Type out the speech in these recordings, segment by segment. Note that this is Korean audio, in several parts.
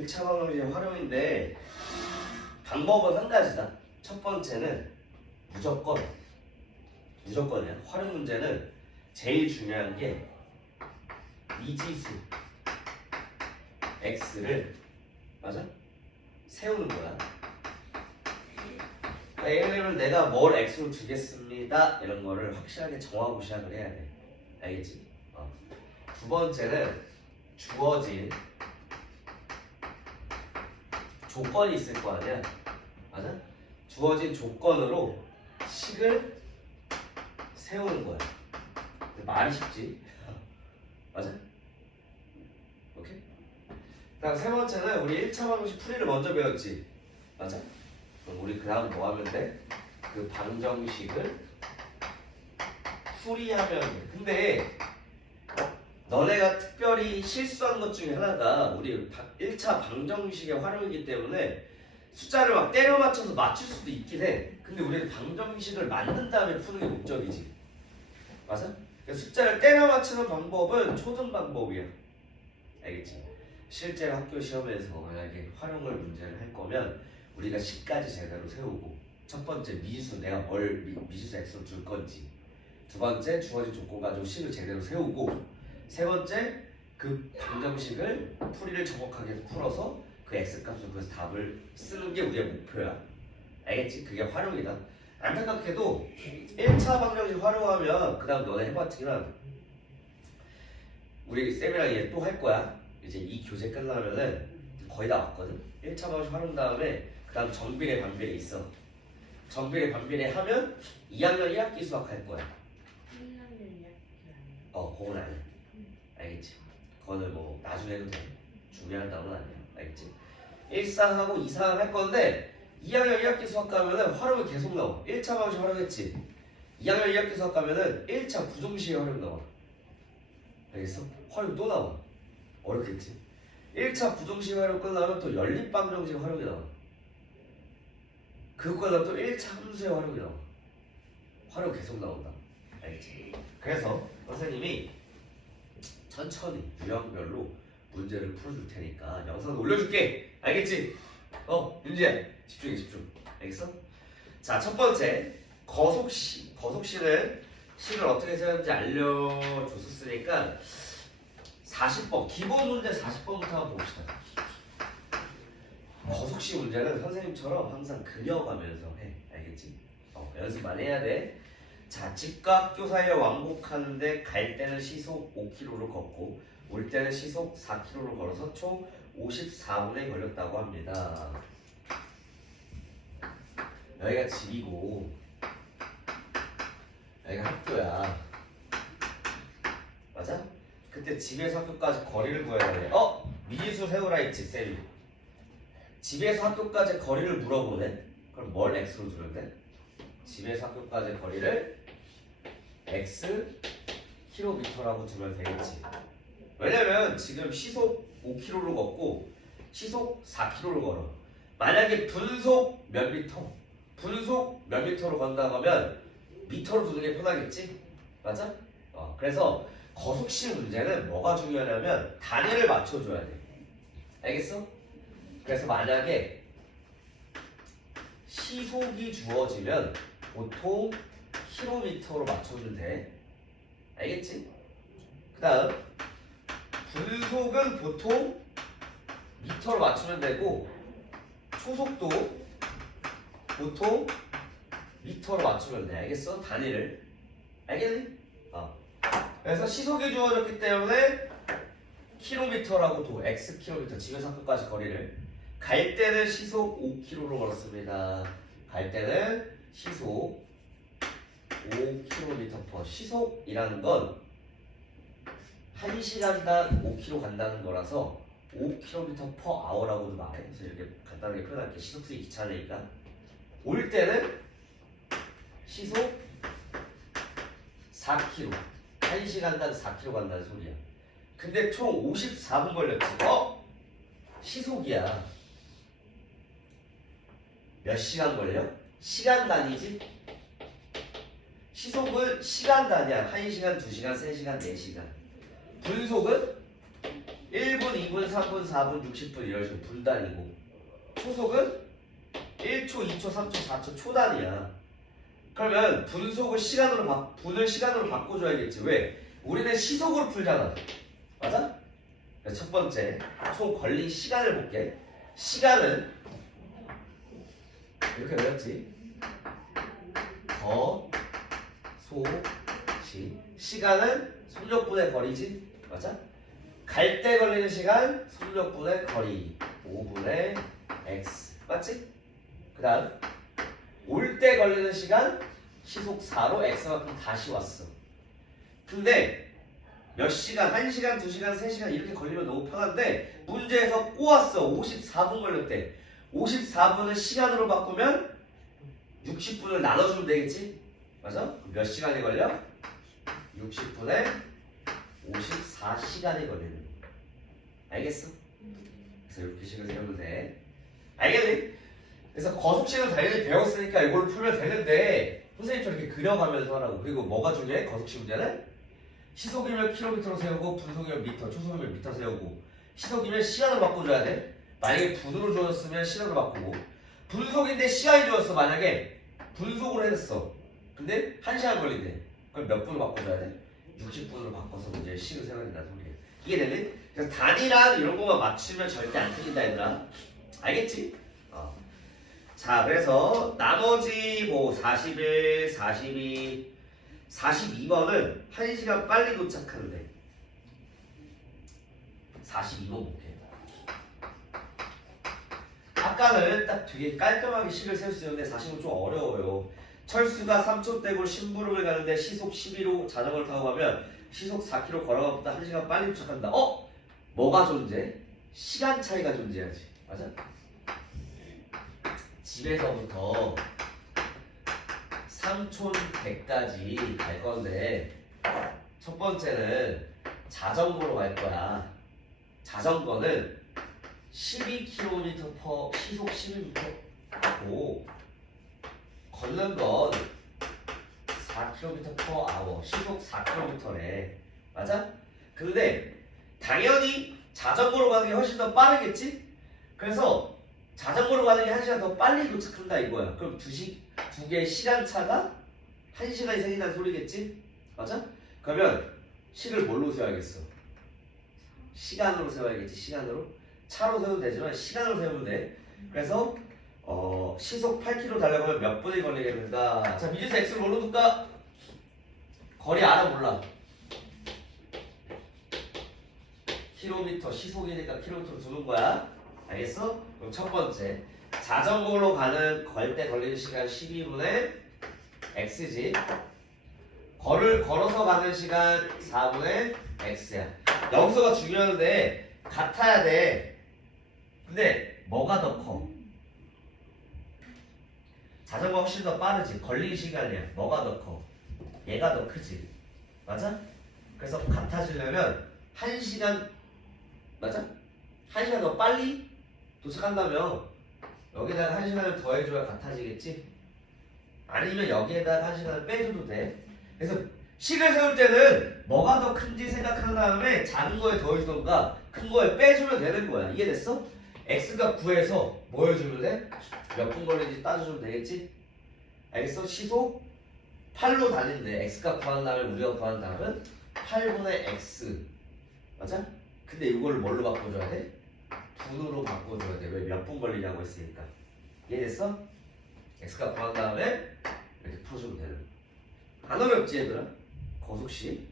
1차 방정식의 활용인데 방법은 한 가지다. 첫 번째는 무조건이야. 활용 문제는 제일 중요한 게 미지수 x를 맞아? 세우는 거야. 예를 들면 내가 뭘 x로 주겠습니다 이런 거를 확실하게 정하고 시작을 해야 돼. 알겠지? 두 번째는 주어진 조건이 있을 거 아니야. 맞아? 주어진 조건으로 식을 세우는 거야. 말이 쉽지? 맞아? 오케이? 그다음 세 번째는 우리 1차 방정식 풀이를 먼저 배웠지? 맞아? 그럼 우리 그 다음 뭐 하면 돼? 그 방정식을 풀이하면 돼. 근데 너네가 특별히 실수한 것 중에 하나가 우리 1차 방정식의 활용이기 때문에 숫자를 막 때려 맞춰서 맞출 수도 있긴 해. 근데 우리는 방정식을 만든 다음에 푸는 게 목적이지. 맞아? 숫자를 때려 맞추는 방법은 초등 방법이야. 알겠지? 실제로 학교 시험에서 만약에 활용을 문제를 할 거면 우리가 식까지 제대로 세우고 첫 번째 미지수 내가 뭘 미지수 x로 줄 건지 두 번째 주어진 조건 가지고 식을 제대로 세우고 세 번째 그 방정식을 풀이를 정확하게 풀어서 그 x값을 구해서 답을 쓰는 게 우리의 목표야. 알겠지? 그게 활용이다. 안타깝게도 1차 방정식 활용하면 그 다음 너네 해봤지만 우리 쌤이랑 얘 또 할 거야. 이제 이 교재 끝나면은 거의 다 왔거든. 1차 방정식 활용 다음에 그 다음 정비례 반비례 있어. 정비례 반비례 하면 2학년 1학기 수학 할 거야. 1학년 1학기 그건 아니야. 알겠지? 그거는 뭐 나중에 해도 돼. 중요한 단어는 아니야. 알겠지? 1상하고 2상 할 건데 2학년 1학기 수학 가면은 활용이 계속 나와. 1차 방정식 활용했지? 2학년 1학기 수학 가면은 1차 부정식의 활용 나와. 알겠어? 활용 또 나와. 어렵겠지? 1차 부정식 활용 끝나면 또 연립방정식 활용이 나와. 그거 끝나면 또 1차 함수의 활용이 나와. 활용 계속 나온다. 알겠지? 그래서 선생님이 천천히 유형별로 문제를 풀어줄 테니까 영상 올려줄게. 알겠지? 윤지야 집중해 집중. 알겠어? 자, 첫 번째 거속시는 식을 어떻게 세우는지 알려줬었으니까 40번 기본 문제 40번부터 한번 봅시다. 거속시 문제는 선생님처럼 항상 그려가면서 해. 알겠지? 연습 많이 해야 돼. 자, 집과 학교 사이를 왕복하는데 갈 때는 시속 5km를 걷고 올 때는 시속 4km를 걸어서 총 54분에 걸렸다고 합니다. 여기가 집이고 여기가 학교야. 맞아? 그때 집에서 학교까지 거리를 구해야 돼. 미지수 세우라 했지 쌤이. 집에서 학교까지 거리를 물어보네. 그럼 뭘 x로 주면 돼? 집에서 학교까지 거리를 x km라고 두면 되겠지. 왜냐면 지금 시속 5km를 걷고 시속 4km를 걸어. 만약에 분속 몇 미터, 분속 몇 미터로 건다고 하면 미터로 두는 게 편하겠지? 맞아? 그래서 거속시 문제는 뭐가 중요하냐면 단위를 맞춰줘야 돼. 알겠어? 그래서 만약에 시속이 주어지면 보통 킬로미터로 맞춰주면 돼. 알겠지? 그 다음 분속은 보통 미터로 맞추면 되고 초속도 보통 미터로 맞추면 돼. 알겠어? 단위를. 알겠니? 그래서 시속이 주어졌기 때문에 킬로미터라고 도 x 킬로미터 집에서 학교까지 거리를 갈 때는 시속 5km로 걸었습니다. 갈 때는 시속 5km/h. 시속이라는 건 1시간당 5km 간다는 거라서 5km/h라고도 말해. 그래서 이렇게 간단하게 표현할게. 시속 쓰기 귀찮으니까. 올 때는 시속 4km. 1시간당 4km 간다는 소리야. 근데 총 54분 걸렸지. 시속이야. 몇 시간 걸려? 시간 단위지? 시속은 시간 단위야. 1시간, 2시간, 3시간, 4시간. 분속은 1분, 2분, 3분, 4분, 60분 이런 식으로 분단이고 초속은 1초, 2초, 3초, 4초 초단이야. 그러면 분을 시간으로 바꿔줘야겠지. 왜? 우리는 시속으로 풀잖아. 맞아? 그래서 첫 번째 총 걸린 시간을 볼게. 시간은 이렇게 외웠지. 시간은 속력분의 거리지. 맞아? 갈 때 걸리는 시간 속력분의 거리 5분의 x. 맞지? 그 다음 올 때 걸리는 시간 시속 4로 x만큼 다시 왔어. 근데 몇 시간, 1시간, 2시간, 3시간 이렇게 걸리면 너무 편한데 문제에서 꼬았어. 54분 걸렸대. 54분을 시간으로 바꾸면 60분을 나눠주면 되겠지? 맞아? 그럼 몇 시간이 걸려? 60분에 54시간이 걸리는 거야. 알겠어? 그래서 이렇게 식을 세우면 돼. 알겠니? 그래서 거속식을 당연히 배웠으니까 이걸 풀면 되는데 선생님처럼 이렇게 그려가면서 하라고. 그리고 뭐가 중요해? 거속식 문제는 시속이면 킬로미터로 세우고 분속이면 미터, 초속이면 미터 세우고 시속이면 시간으로 바꿔줘야 돼. 만약에 분으로 주었으면 시간으로 바꾸고 분속인데 시간이 주었어. 만약에 분속으로 했어. 근데 1시간 걸린대. 그럼 몇 분으로 바꿔줘야 돼? 60분으로 바꿔서 문제의 식을 세워야 된다는 소리야. 이해되니? 그래서 단위랑 이런 거만 맞추면 절대 안 틀린다 얘들아. 알겠지? 자, 그래서 나머지 뭐 41, 42, 42번은 1시간 빨리 도착하는데 42번 볼게. 아까는 딱 되게 깔끔하게 식을 세울 수 있는데 40은 좀 어려워요. 철수가 3초대골 심부름을 가는데 시속 12로 자전거를 타고 가면 시속 4km 걸어가보다 1시간 빨리 도착한다. 뭐가 존재? 시간 차이가 존재하지. 맞아? 집에서부터 삼촌 댁까지 갈 건데 첫 번째는 자전거로 갈 거야. 자전거는 12km/h 시속 12m고 걷는 건 4km/h 시속 4km래. 맞아? 근데 당연히 자전거로 가는 게 훨씬 더 빠르겠지? 그래서 자전거로 가는 게 1시간 더 빨리 도착한다 이거야. 그럼 두 개의 시간차가 1시간이 생긴다는 소리겠지? 맞아? 그러면 식을 뭘로 세워야겠어? 시간으로 세워야겠지. 시간으로. 차로 세워도 되지만 시간으로 세우면 돼. 그래서 시속 8km 달려가면 몇 분이 걸리겠는가? 자, 미지수 x를 뭘로 둘까? 거리 알아 몰라? 킬로미터 시속이니까 킬로미터로 두는 거야. 알겠어? 그럼 첫 번째 자전거로 걸 때 걸리는 시간 12분의 x지. 걸어서 가는 시간 4분의 x야. 여기서가 중요한데 같아야 돼. 근데 뭐가 더 커? 자전거가 훨씬 더 빠르지. 걸리는 시간이야. 뭐가 더 커? 얘가 더 크지. 맞아? 그래서 같아지려면 1시간 맞아? 1시간 더 빨리 도착한다면 여기다가 1시간을 더해줘야 같아지겠지? 아니면 여기에다가 1시간을 빼줘도 돼. 그래서 식을 세울 때는 뭐가 더 큰지 생각한 다음에 작은 거에 더해주던가 큰 거에 빼주면 되는 거야. 이해됐어? x가 9에서 뭐 해주면 돼? 몇 분 걸리는지 따져주면 되겠지? 알겠어? 시속 8로 다니는데 x가 구한 다음에 우리가 구한 다음은 8분의 x 맞아? 근데 이걸 뭘로 바꿔줘야 돼? 분으로 바꿔줘야 돼. 왜 몇 분 걸리냐고 했으니까. 이해됐어? x가 구한 다음에 이렇게 풀어주면 되는. 안 어렵지 얘들아? 거속식.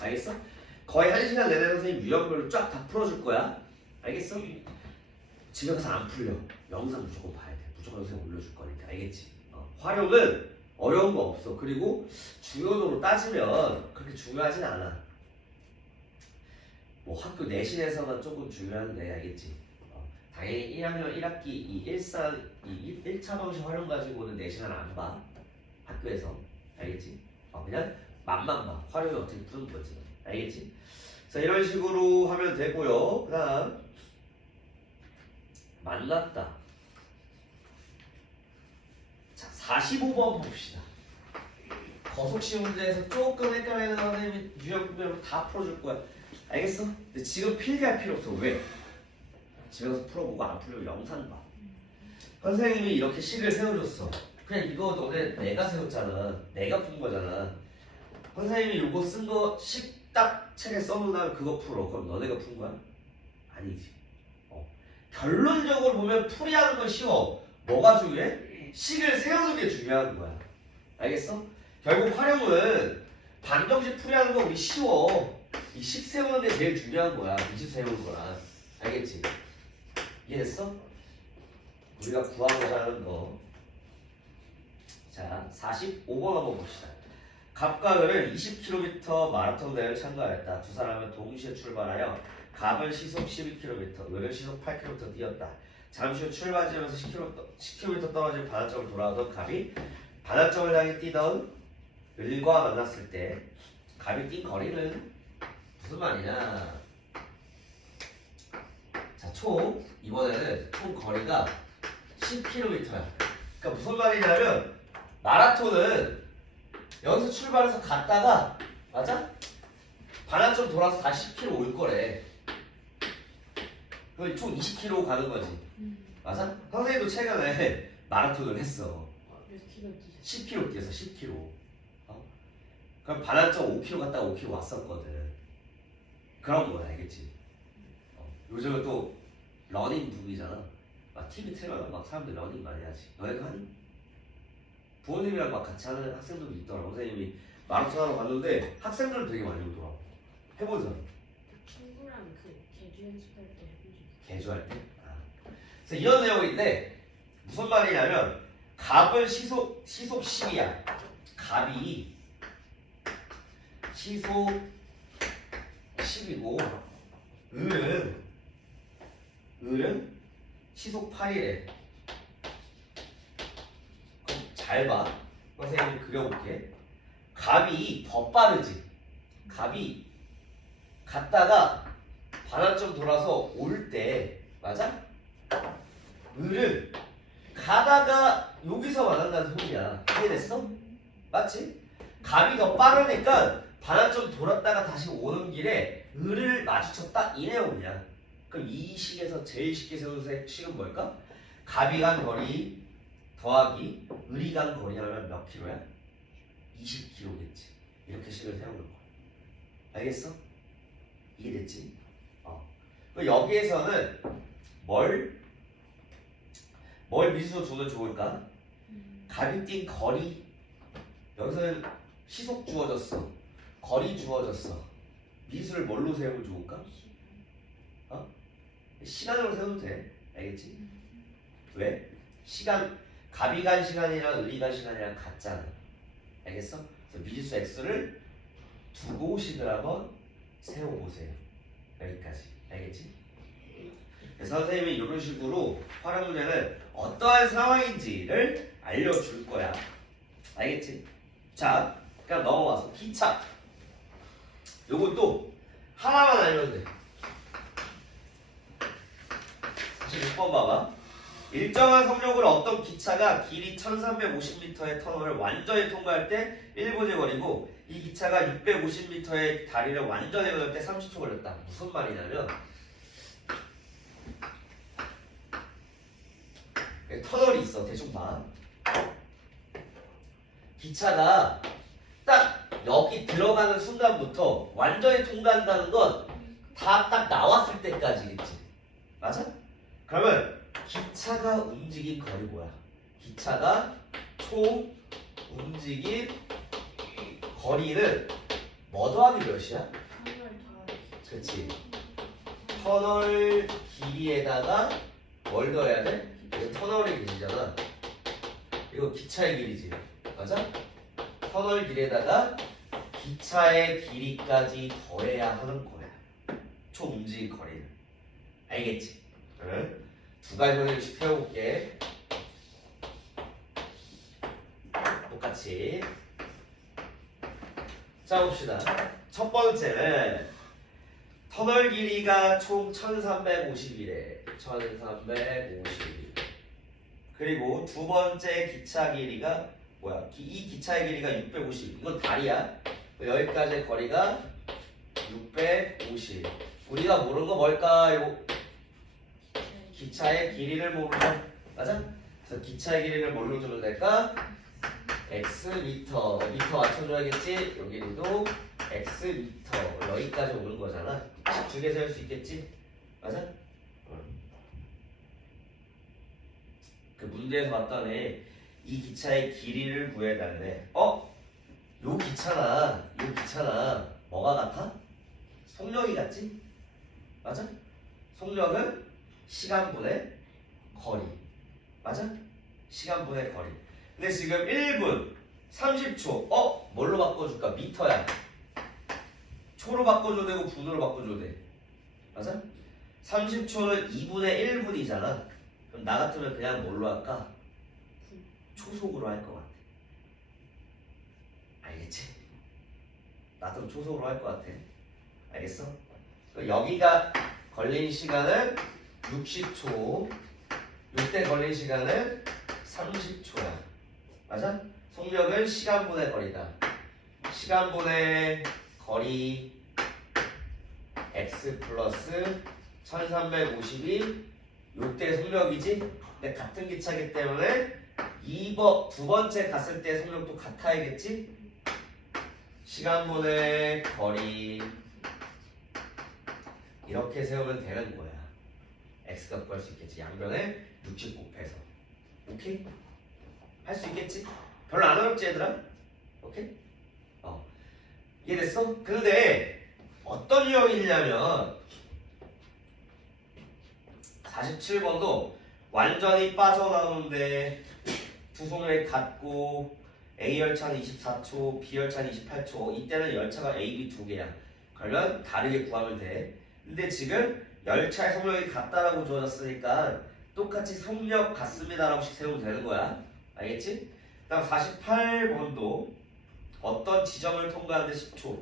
알겠어? 거의 1시간 내내 선생님 유형별로 쫙 다 풀어줄 거야. 알겠어? 집에 가서 안 풀려. 영상 무조건 봐야 돼. 무조건 선생님 올려줄 거니까. 알겠지? 활용은 어려운 거 없어. 그리고 중요도로 따지면 그렇게 중요하진 않아. 뭐 학교 내신에서만 조금 중요한데 알겠지? 당연히 1학년 1학기 이 1차 방식 활용 가지고는 내신을 안 봐. 학교에서. 알겠지? 그냥 맛만 봐. 활용이 어떻게 푸는 거지. 알겠지? 자, 이런 식으로 하면 되고요. 그 다음 만났다. 자, 45번 봅시다. 거속식 문제에서 조금 헷갈리는 선생님이 유형별로 다 풀어줄 거야. 알겠어? 근데 지금 필기할 필요 없어. 왜? 집에 가서 풀어보고 안 풀리면 영상 봐. 선생님이 이렇게 식을 세워줬어. 그냥 이거 너네 내가 세웠잖아. 내가 푼 거잖아. 선생님이 이거 쓴 거 식 딱 책에 써놓은 다음에 그거 풀어. 그럼 너네가 푼 거야? 아니지. 결론적으로 보면 풀이하는 건 쉬워. 뭐가 중요해? 식을 세우는 게 중요한 거야. 알겠어? 결국 활용은 방정식 풀이하는 거 우리 쉬워. 이 식 세우는 게 제일 중요한 거야. 미지 세우는 거랑. 알겠지? 이해됐어? 우리가 구하고자 하는 거. 자, 45번 한번 봅시다. 갑과 을은 20km 마라톤 대회를 참가하였다. 두 사람은 동시에 출발하여 갑은 시속 12km, 을은 시속 8km 뛰었다. 잠시 후 출발 지점에서 10km 떨어진 반환점을 돌아오던 갑이 반환점을 향해 뛰던 을과 만났을 때 갑이 뛴 거리는 무슨 말이냐? 자, 이번에는 총 거리가 10km야. 그러니까 무슨 말이냐면 마라톤은 여기서 출발해서 갔다가 맞아? 반환점 돌아서 다시 10km 올 거래. 그럼 총 20km 가는 거지. 맞아? 선생님도 최근에 마라톤을 했어. 몇 킬로 뛰셨어요? 10km 뛰어서 10km. 그럼 반환점 5km 갔다가 5km 왔었거든. 그런 거야, 알겠지? 요즘은 또 러닝 붐이잖아. 막 TV 틀면 막 사람들 러닝 많이 하지. 너네가 하니? 부모님이랑 막 같이 하는 학생들도 있더라고. 선생님이 마라톤 하러 갔는데 학생들 되게 많이 오더라고. 해본 사람. 친구랑 그 개주 연습할 때 해본 적 있어요. 개조할 때? 그래서 이런 내용인데 무슨 말이냐면 갑은 시속 10이야. 갑이 시속 10이고 을은 시속 8이래. 그럼 잘 봐. 선생님이 그려볼게. 갑이 더 빠르지. 갑이 갔다가 반환점 돌아서 올 때 맞아? 을은 가다가 여기서 만난다는 소리야. 이해됐어? 맞지? 갑이 더 빠르니까 반환점 돌았다가 다시 오는 길에 을을 마주쳤다 이 내용이야. 그럼 이 식에서 제일 쉽게 세우는 식은 뭘까? 갑이 간 거리 더하기 을이 간 거리 하면 몇 킬로야? 20km겠지. 이렇게 식을 세우는 거야. 알겠어? 이해됐지? 여기에서는 뭘 미수로 두면 좋을까? 갑이 뛴 거리. 여기서는 시속 주어졌어. 거리 주어졌어. 미수를 뭘로 세우면 좋을까? 시간으로 세워도 돼. 알겠지? 왜? 갑이 간 시간이랑 을이 간 시간이랑 같잖아. 알겠어? 그래서 미지수 x를 두고 식을 한번 세워보세요. 여기까지. 알겠지? 그래서 선생님이 이런 식으로 활용 문제는 어떠한 상황인지를 알려줄 거야. 알겠지? 자, 그냥 넘어와서 기차. 요것도 하나만 알면 돼. 46번 봐봐. 일정한 속력으로 어떤 기차가 길이 1350m의 터널을 완전히 통과할 때 1분이 걸리고 이 기차가 650m의 다리를 완전히 걸을 때 30초 걸렸다. 무슨 말이냐면 터널이 있어. 대충 봐. 기차가 딱 여기 들어가는 순간부터 완전히 통과한다는 건 다 딱 나왔을 때까지겠지. 맞아? 그러면 기차가 움직인 거리 뭐야? 기차가 총 움직인 거리는 뭐 더하기 몇이야? 그렇지. 터널 길이에다가 뭘 더해야 돼? 이거 터널의 길이잖아. 이거 기차의 길이지. 맞아? 터널 길이에다가 기차의 길이까지 더해야 하는 거야. 총 움직인 거리를. 알겠지? 응? 두 가지 선생님씩 세워볼게. 똑같이. 자, 봅시다. 첫 번째는 터널 길이가 총 1350이래. 1350. 그리고 두 번째 기차 길이가 뭐야? 이 기차의 길이가 650. 이건 다리야. 여기까지의 거리가 650. 우리가 모르는 거 뭘까요? 기차의 길이를 모르자. 맞아? 그래서 기차의 길이를 뭘로 주면 될까? x 미터. 미터 맞춰줘야겠지? 여기도 x 미터. 여기까지 오는 거잖아. 두개 세울 수 있겠지? 맞아? 그 문제에서 봤던 애, 이 기차의 길이를 구해달래. 요 기차나 뭐가 같아? 속력이 같지? 맞아? 속력은 시간분의 거리. 맞아? 시간분의 거리. 근데 지금 1분 30초. 뭘로 바꿔줄까? 미터야. 초로 바꿔줘도 되고 분으로 바꿔줘도 돼. 맞아? 30초는 2분의 1분이잖아. 그럼 나 같으면 그냥 뭘로 할까? 초속으로 할 것 같아. 알겠지? 나도 초속으로 할 것 같아. 알겠어? 여기가 걸린 시간은 60초. 이때 걸린 시간은 30초야. 맞아? 속력은 시간분의 거리다. 시간분의 거리 x 플러스 1350이 요때 속력이지? 근데 같은 기차이기 때문에 두 번째 갔을 때 속력도 같아야겠지? 시간분의 거리 이렇게 세우면 되는 거야. x가 구할 수 있겠지. 양변에 60 곱해서. 오케이? 할 수 있겠지? 별로 안 어렵지 얘들아? 오케이? 이해됐어? 근데 어떤 유형이냐면 47번도 완전히 빠져나오는데 두 속력이 같고 A 열차는 24초, B 열차는 28초. 이때는 열차가 A, B 두 개야. 그러면 다르게 구하면 돼. 근데 지금 열차의 속력이 같다라고 주어졌으니까 똑같이 속력 같습니다라고 씩 세우면 되는 거야. 알겠지? 그다음 48번도 어떤 지점을 통과하는데 10초.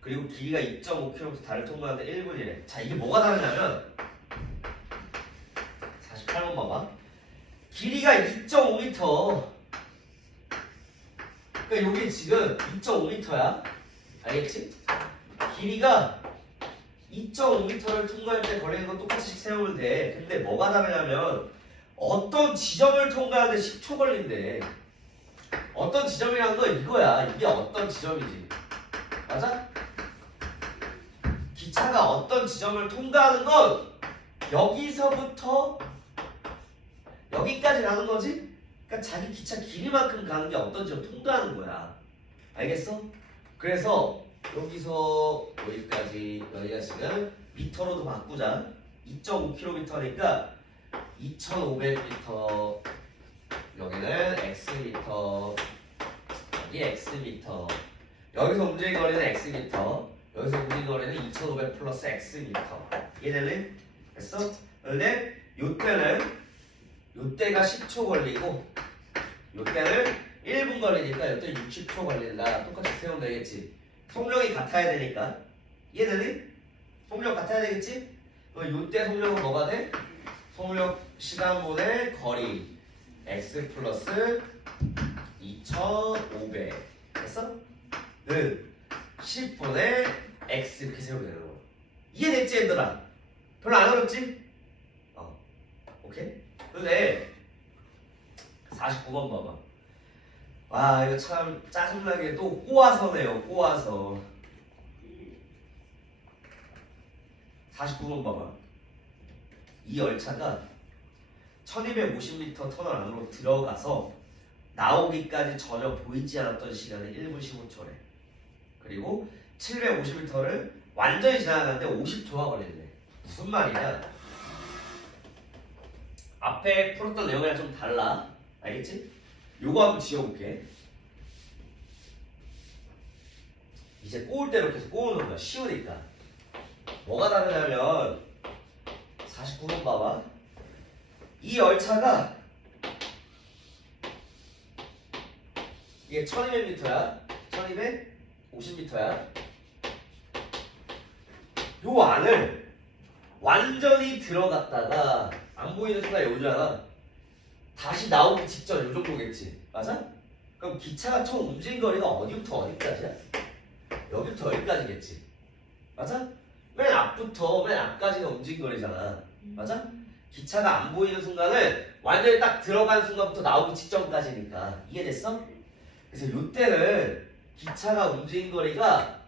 그리고 길이가 2.5km 달을 통과하는데 1분이래. 자, 이게 뭐가 다르냐면 48번 봐봐. 길이가 2.5m. 그러니까 여기 지금 2.5m야. 알겠지? 길이가 2.5m를 통과할 때 걸리는 건 똑같이 세우면 돼. 근데 뭐가 다르냐면 어떤 지점을 통과하는데 10초 걸린대. 어떤 지점이라는 건 이거야. 이게 어떤 지점이지. 맞아? 기차가 어떤 지점을 통과하는 건 여기서부터 여기까지 가는 거지? 그러니까 자기 기차 길이만큼 가는 게 어떤 지점 통과하는 거야. 알겠어? 그래서 여기서 여기까지 여기가 지금 미터로도 바꾸자. 2.5km니까 2,500m. 여기는 x미터. 여기 x미터. 여기서 움직이는 거리는 x미터. 여기서 움직이는 거리는 2,500 플러스 x미터. 이해되네? 됐어? 근데 요때가 10초 걸리고 요때는 1분 걸리니까 요때 60초 걸린다. 똑같이 세우면 되겠지. 속력이 같아야 되니까. 이해되니? 속력 같아야 되겠지? 요때 속력은 뭐가 돼? 속력 시간분의 거리 x 플러스 2,500 됐어? 는 10분의 x 이렇게 세우면 되는 거야. 이해됐지 얘들아? 별로 안 어렵지? 오케이? 근데 49번 봐봐. 와 이거 참 짜증나게 또 꼬아서네요. 꼬아서 49번 봐봐. 이 열차가 1250m 터널 안으로 들어가서 나오기까지 전혀 보이지 않았던 시간은 1분 15초래. 그리고 750m를 완전히 지나가는데 50초가 걸린대. 무슨 말이야? 앞에 풀었던 내용이랑 좀 달라. 알겠지? 요거 한번 지워볼게. 이제 꼬을 대로 계속 꼬우는 거야. 쉬우니까. 뭐가 다르냐면 49번 봐봐. 이 열차가 이게 1200m야. 1250m야. 요 안을 완전히 들어갔다가 안 보이는 순간 여기잖아. 다시 나오기 직전 요 정도겠지. 맞아? 그럼 기차가 총 움직인 거리가 어디부터 어디까지야? 여기부터 여기까지겠지. 맞아? 맨 앞부터 맨 앞까지가 움직임거리잖아. 맞아? 기차가 안 보이는 순간을 완전히 딱 들어간 순간부터 나오기 직전까지니까. 이해됐어? 그래서 이때는 기차가 움직인 거리가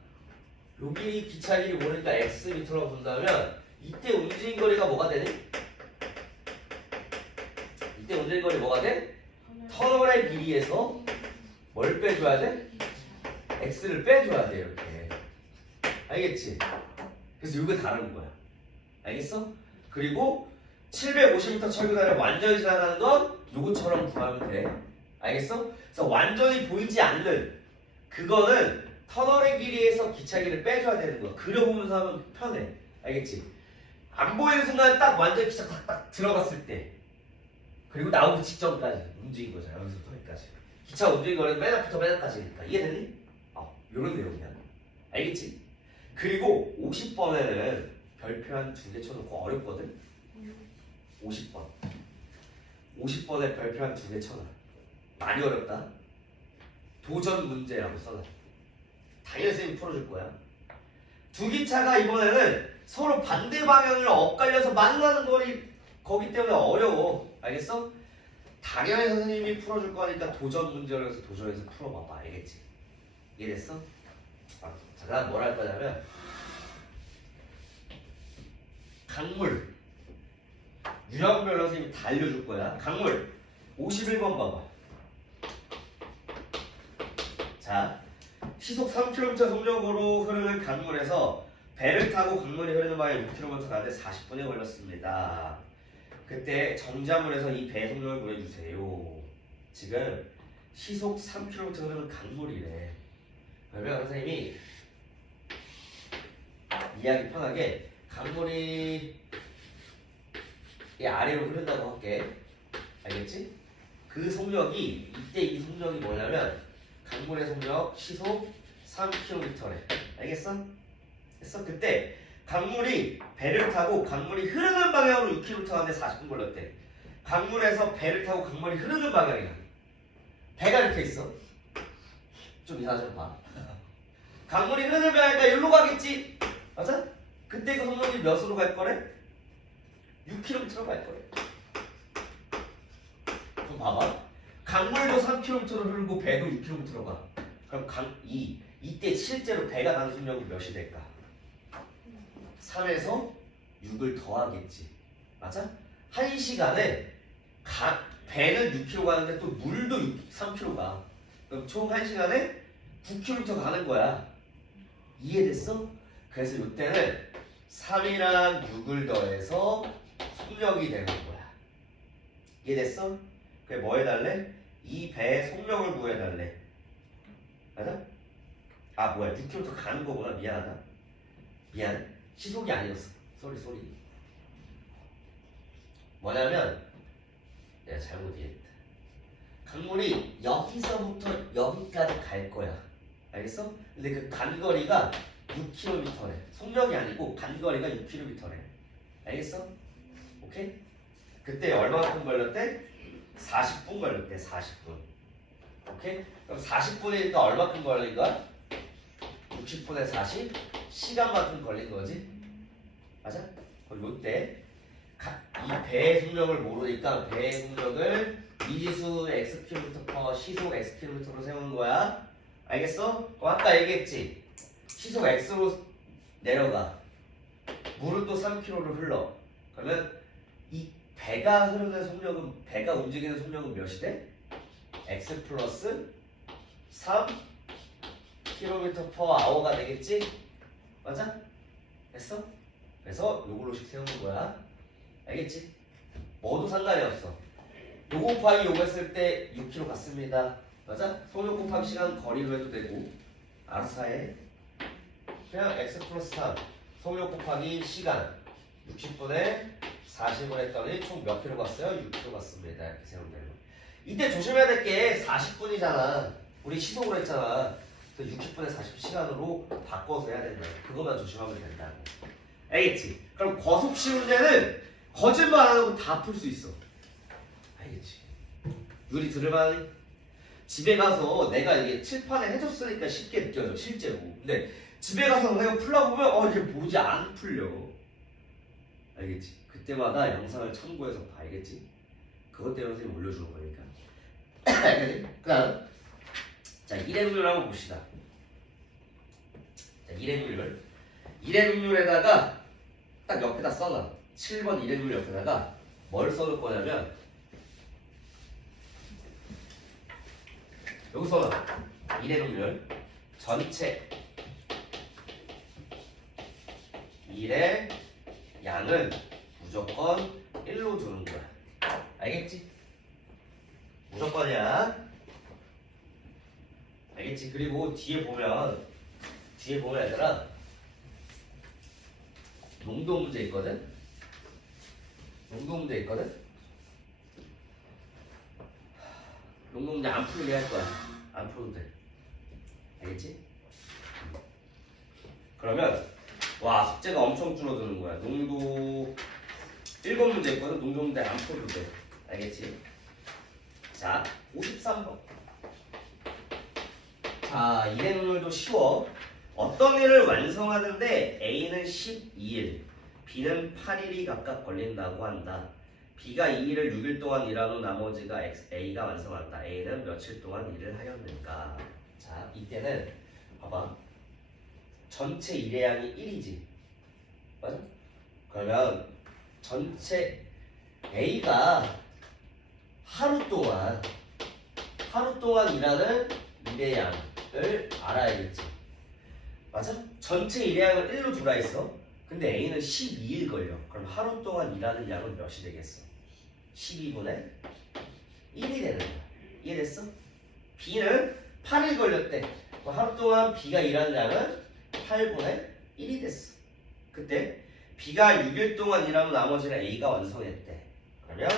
여기 기차 길이 모르니까 x미터라고 본다면 이때 움직인 거리가 뭐가 되니? 이때 움직인 거리 뭐가 돼? 터널의 길이에서 뭘 빼줘야 돼? x를 빼줘야 돼 이렇게. 알겠지? 그래서 이게 다른 거야. 알겠어? 그리고 750m 철교단을 완전히 지나가는 건 요거처럼 구하면 돼. 알겠어? 그래서 완전히 보이지 않는 그거는 터널의 길이에서 기차길을 빼줘야 되는 거야. 그려보면서 하면 편해. 알겠지? 안 보이는 순간 딱 완전히 기차 딱 들어갔을 때 그리고 나오기 직전까지 움직인 거잖아. 여기서부터 여기까지. 기차 움직인 거는 맨 앞부터 맨 앞까지니까. 이해되니? 요런 내용이야. 알겠지? 그리고 50번에는 별표 한 2개 쳐놓고 어렵거든? 50번. 50번에 별표 한 2개 쳐놔. 많이 어렵다. 도전 문제라고 써놔. 당연히 쌤이 풀어줄 거야. 두 기차가 이번에는 서로 반대 방향을 엇갈려서 만나는 거기 때문에 어려워. 알겠어? 당연히 선생님이 풀어줄 거니까 도전 문제로 해서 도전해서 풀어봐봐. 알겠지? 이해됐어? 자, 그다음 뭘 할 거냐면 강물 유형별로 선생님이 다 알려줄 거야. 강물 51번 봐봐. 자, 시속 3km 속력으로 흐르는 강물에서 배를 타고 강물이 흐르는 방향 6km 가는데 40분이 걸렸습니다. 그때 정자물에서 이 배 속력을 구해주세요. 지금 시속 3km 흐르는 강물이래. 그러면 선생님이 이해하기 편하게 강물이 이 아래로 흐른다고 할게. 알겠지? 그 속력이 이때 이 속력이 뭐냐면 강물의 속력 시속 3km래. 알겠어? 했어? 그때 강물이 배를 타고 강물이 흐르는 방향으로 6km 가는데 40분 걸렸대. 강물에서 배를 타고 강물이 흐르는 방향이야. 배가 이렇게 있어. 좀 이상하죠? 봐. 강물이 흐르는 방향이니까 여기로 가겠지? 맞아? 그때 그 속력이 몇으로 갈 거래? 6km로 갈 거래. 그럼 봐봐. 강물도 3km로 흐르고 배도 6km로 가. 그럼 이때 실제로 배가 가는 속력이 몇이 될까? 3에서 6을 더하겠지. 맞아? 1시간에 배는 6km 가는데 또 물도 3km 가. 그럼 총 1시간에 9km 가는 거야. 이해됐어? 그래서 이때는 3이랑 6을 더해서 속력이 되는 거야. 이해됐어? 그게 뭐 해달래? 이 배의 속력을 구해달래. 맞아? 뭐야 6km 가는 거구나. 미안하다. 미안해. 시속이 아니었어. 쏘리. 뭐냐면 내가 잘못 이해했다. 강물이 여기서부터 여기까지 갈 거야. 알겠어? 근데 그 간거리가 6km래. 속력이 아니고 간거리가 6km래. 알겠어? 오케이? 그때 얼마큼 걸렸대? 40분 걸렸대. 40분. 오케이? 그럼 40분이니까 얼마큼 걸린 거야? 60분에 40? 시간만큼 걸린 거지? 맞아? 그럼 이때 이 배의 속력을 모르니까 배의 속력을 미지수 x km/h 시속 x km로 세우는 거야. 알겠어? 아까 얘기했지? 시속 x로 내려가. 물은 또 3km를 흘러. 그러면 이 배가 흐르는 속력은 배가 움직이는 속력은 몇이 돼? x 플러스 3 km/h가 되겠지? 맞아? 됐어? 그래서 요걸로씩 세우는 거야. 알겠지? 뭐도 상관이 없어. 요거 곱하기 요거 했을 때 6km 갔습니다. 맞아? 속력 곱하기 시간 거리로 해도 되고 알아서 해. 그냥 x 플러스 3 속력 곱하기 시간 60분에 40을 했더니 총 몇 킬로 갔어요? 6km 갔습니다. 이렇게 세우면 되는 거야. 이때 조심해야 될 게 40분이잖아. 우리 시속으로 했잖아. 그래서 60분에 40시간으로 바꿔서 해야 된다. 그것만 조심하면 된다고. 알겠지? 그럼 거속시 문제는 거짓말 안 하고 다 풀 수 있어. 알겠지? 유리 들을만하니? 집에 가서 내가 이게 칠판에 해줬으니까 쉽게 느껴져 실제로. 근데 집에 가서 내가 풀어보면 이게 뭐지 안 풀려. 알겠지? 그때마다 영상을 참고해서 봐. 알겠지? 그것 때문에 선생님 올려주는 거니까. 알겠지? 그 다음 자 1의 확률 한번 봅시다. 자 1의 확률 1의 확률에다가 딱 옆에다 써놔. 7번 1의 확률 옆에다가 뭘 써놓을 거냐면 여기 써놔. 1의 확률 전체 1의 양은 무조건 1로 두는 거야. 알겠지? 무조건이야. 알겠지? 그리고 뒤에 보면 얘들아 농도 문제 있거든? 농도 문제 안 풀게 할 거야. 안 풀어도 돼. 알겠지? 그러면 와 숙제가 엄청 줄어드는 거야. 농도 1번 문제 있거든? 농도 문제 안 풀어도 돼. 알겠지? 자 53번 자, 일의 확률도 쉬워. 어떤 일을 완성하는데 A는 12일, B는 8일이 각각 걸린다고 한다. B가 이 일을 6일 동안 일한 후 나머지가 A가 완성한다. A는 며칠 동안 일을 하였는가? 자, 이때는 봐봐. 전체 일의 양이 1이지. 맞아? 그러면 전체 A가 하루 동안 일하는 일의 양을 알아야겠지. 맞아? 전체 일의 양을 1로 두라 했어. 근데 A는 12일 걸려. 그럼 하루 동안 일하는 양은 몇이 되겠어? 12분의 1이 되는 거야. 이해됐어? B는 8일 걸렸대. 그럼 하루 동안 B가 일하는 양은 8분의 1이 됐어. 그때 B가 6일 동안 일하면 나머지는 A가 완성했대. 그러면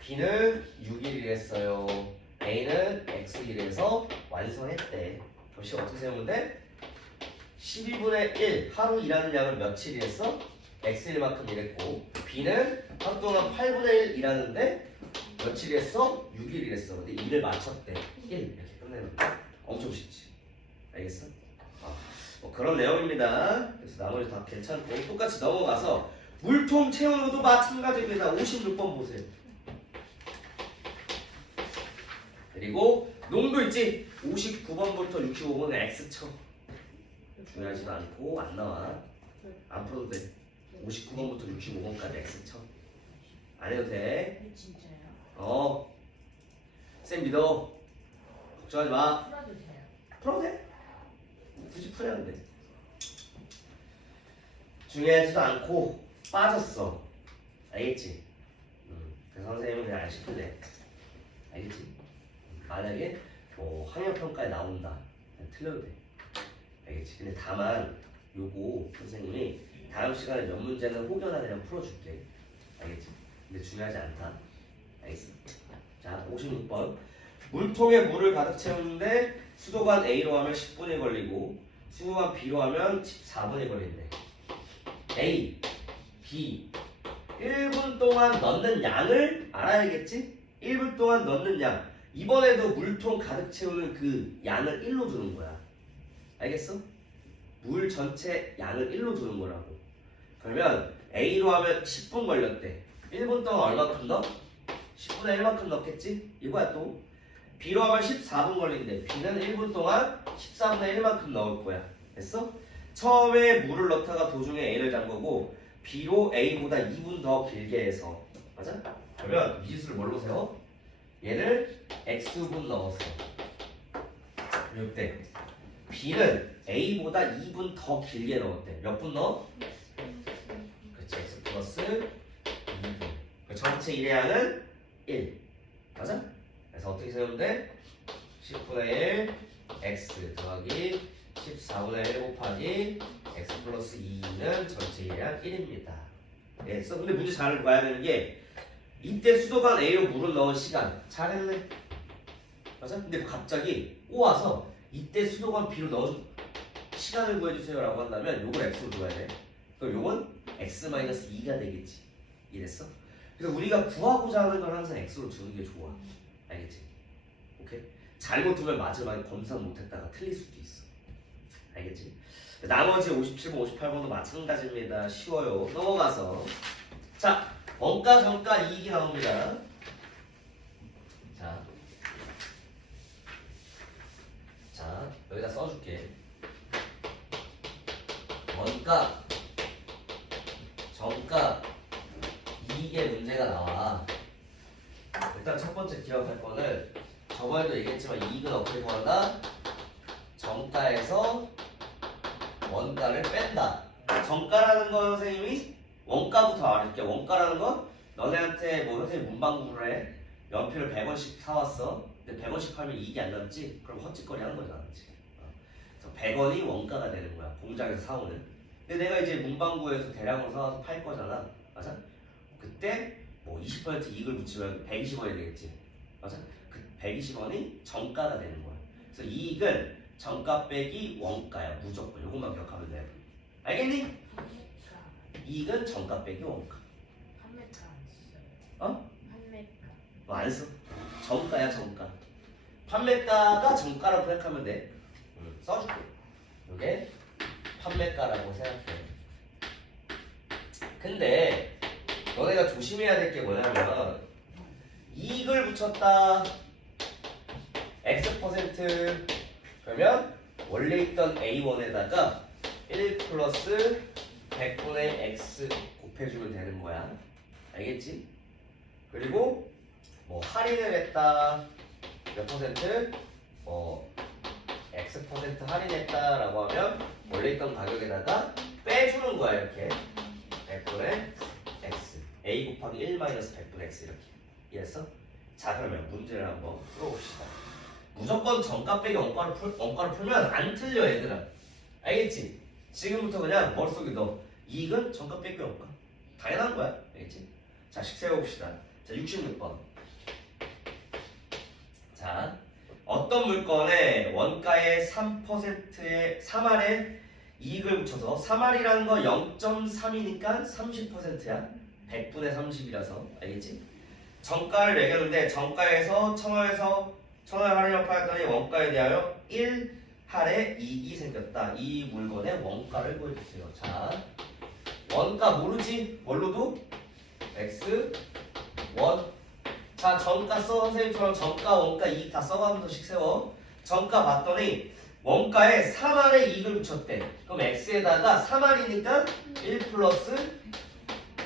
B는 6일이랬어요. A는 X일에서 완성했대. 역시 어떻게 세우면 돼? 12분의 1 하루 일하는 양은 며칠이랬어? X일만큼 일했고 B는 하루 동안 8분의 1 일하는데 며칠이랬어? 6일이랬어. 근데 2를 맞췄대. 1 이렇게 끝내는 거야. 엄청 쉽지. 알겠어? 뭐 그런 내용입니다. 그래서 나머지 다 괜찮고 똑같이 넘어가서 물통 채우는 도 마찬가지입니다. 56번 보세요. 그리고 농도 있지? 59번부터 65번은 X 쳐. 중요하지도 않고 안 나와. 안 풀어도 돼. 59번부터 65번까지 X 쳐. 안 해도 돼. 진짜요? 쌤 믿어. 걱정하지 마. 풀어도 돼요. 풀어도 돼. 굳이 풀어야 돼. 중요하지도 않고 빠졌어. 알겠지? 그래서 선생님은 그냥 안 시킬래. 알겠지? 만약에 뭐 학력평가에 나온다. 틀려도 돼. 알겠지? 근데 다만 요거 선생님이 다음 시간에 몇 문제는 혹여나 그냥 풀어줄게. 알겠지? 근데 중요하지 않다. 알겠어? 자 56번 물통에 물을 가득 채우는데 수도관 A로 하면 10분이 걸리고 수도관 B로 하면 14분이 걸린대. A, B 1분 동안 넣는 양을 알아야겠지? 1분 동안 넣는 양. 이번에도 물통 가득 채우는 그 양을 1로 두는 거야. 알겠어? 물 전체 양을 1로 두는 거라고. 그러면 A로 하면 10분 걸렸대. 1분 동안 얼마큼 넣어? 10분의 1만큼 넣겠지? 이거야 또. B로 하면 14분 걸린대. B는 1분 동안 14분의 1만큼 넣을 거야. 됐어? 처음에 물을 넣다가 도중에 A를 잔 거고 B로 A보다 2분 더 길게 해서 맞아? 그러면 미지수를 뭘로 세워? 얘를 X분 넣었어. 이때 B는 A보다 2분 더 길게 넣었대. 몇 분 넣어? 그렇지. X 플러스 2분. 전체 일의 양은 1. 맞아? 그래서 어떻게 세우면 돼? 10분의 1 X 더하기 14분의 1 곱하기 X 플러스 2는 전체 일의 양 1입니다. 됐어? 근데 문제 잘 봐야 되는 게 이때 수도관 A로 물을 넣은 시간 잘했네. 맞아? 근데 갑자기 꼬아서 이때 수도관 B로 넣은 시간을 구해주세요 라고 한다면 요걸 X로 둬야 돼. 그럼 요건 X-2가 되겠지. 이해됐어? 그래서 우리가 구하고자 하는 걸 항상 X로 두는 게 좋아. 알겠지? 오케이? 잘못 두면 마지막에 검사 못했다가 틀릴 수도 있어. 알겠지? 나머지 57번, 58번도 마찬가지입니다. 쉬워요. 넘어가서 자, 원가, 정가, 이익이 나옵니다. 자, 여기다 써줄게. 원가, 정가, 이익의 문제가 나와. 일단 첫 번째 기억할 거는 저번에도 얘기했지만 이익은 어떻게 구한다? 정가에서 원가를 뺀다. 정가라는 건 선생님이 원가부터 알을게. 원가라는 건 너네한테 뭐 선생님 문방구를 해. 연필을 100원씩 사왔어. 근데 100원씩 팔면 이익이 안 남지? 그럼 헛짓거리 하는 거잖아. 그래서 100원이 원가가 되는 거야. 공장에서 사오는. 근데 내가 이제 문방구에서 대량으로 사와서 팔 거잖아. 맞아? 그때 뭐 20% 이익을 붙이면 120원이 되겠지. 맞아? 그 120원이 정가가 되는 거야. 그래서 이익은 정가 빼기 원가야. 무조건. 요것만 기억하면 돼. 알겠니? 판매가 이익은 정가 빼기 원가. 판매가 안 써요. 어? 판매가 뭐 안 써. 정가야 정가. 판매가가 정가라고 생각하면 돼. 써줄게. 요게 판매가라고 생각해. 근데 너네가 조심해야 될 게 뭐냐면 이익을 붙였다. X% 그러면 원래 있던 A1에다가 1 플러스 100분의 X 곱해주면 되는 거야. 알겠지? 그리고 뭐 할인을 했다. 몇 퍼센트? X% 할인했다라고 하면 원래 있던 가격에다가 빼주는 거야. 이렇게 100분의 X A 곱하기 1 마이너스 100분의 X 이렇게 이해했어? 자 그러면 문제를 한번 풀어봅시다. 무조건 정가 빼기 원가를 풀면 안 틀려 얘들아. 알겠지? 지금부터 그냥 머릿속에 넣어. 이익은 정가 빼기 원가. 당연한 거야. 알겠지? 자 식 세워봅시다. 자 66번. 자 어떤 물건에 원가의 3%의 3할에 이익을 붙여서 3할이라는 거 0.3이니까 30%야. 100분의 30이라서 알겠지? 정가를 매겼는데 정가에서 1000원을 할인을 팔았더니 원가에 대하여 1할의 이익이 생겼다. 이 물건의 원가를 구해주세요. 자 원가 모르지? 뭘로도? X, 원. 자 정가 써. 선생님처럼 정가, 원가, 이익 다 써가면서 식 세워. 정가 봤더니 원가에 3할의 이익을 붙였대. 그럼 X에다가 3할이니까 1 플러스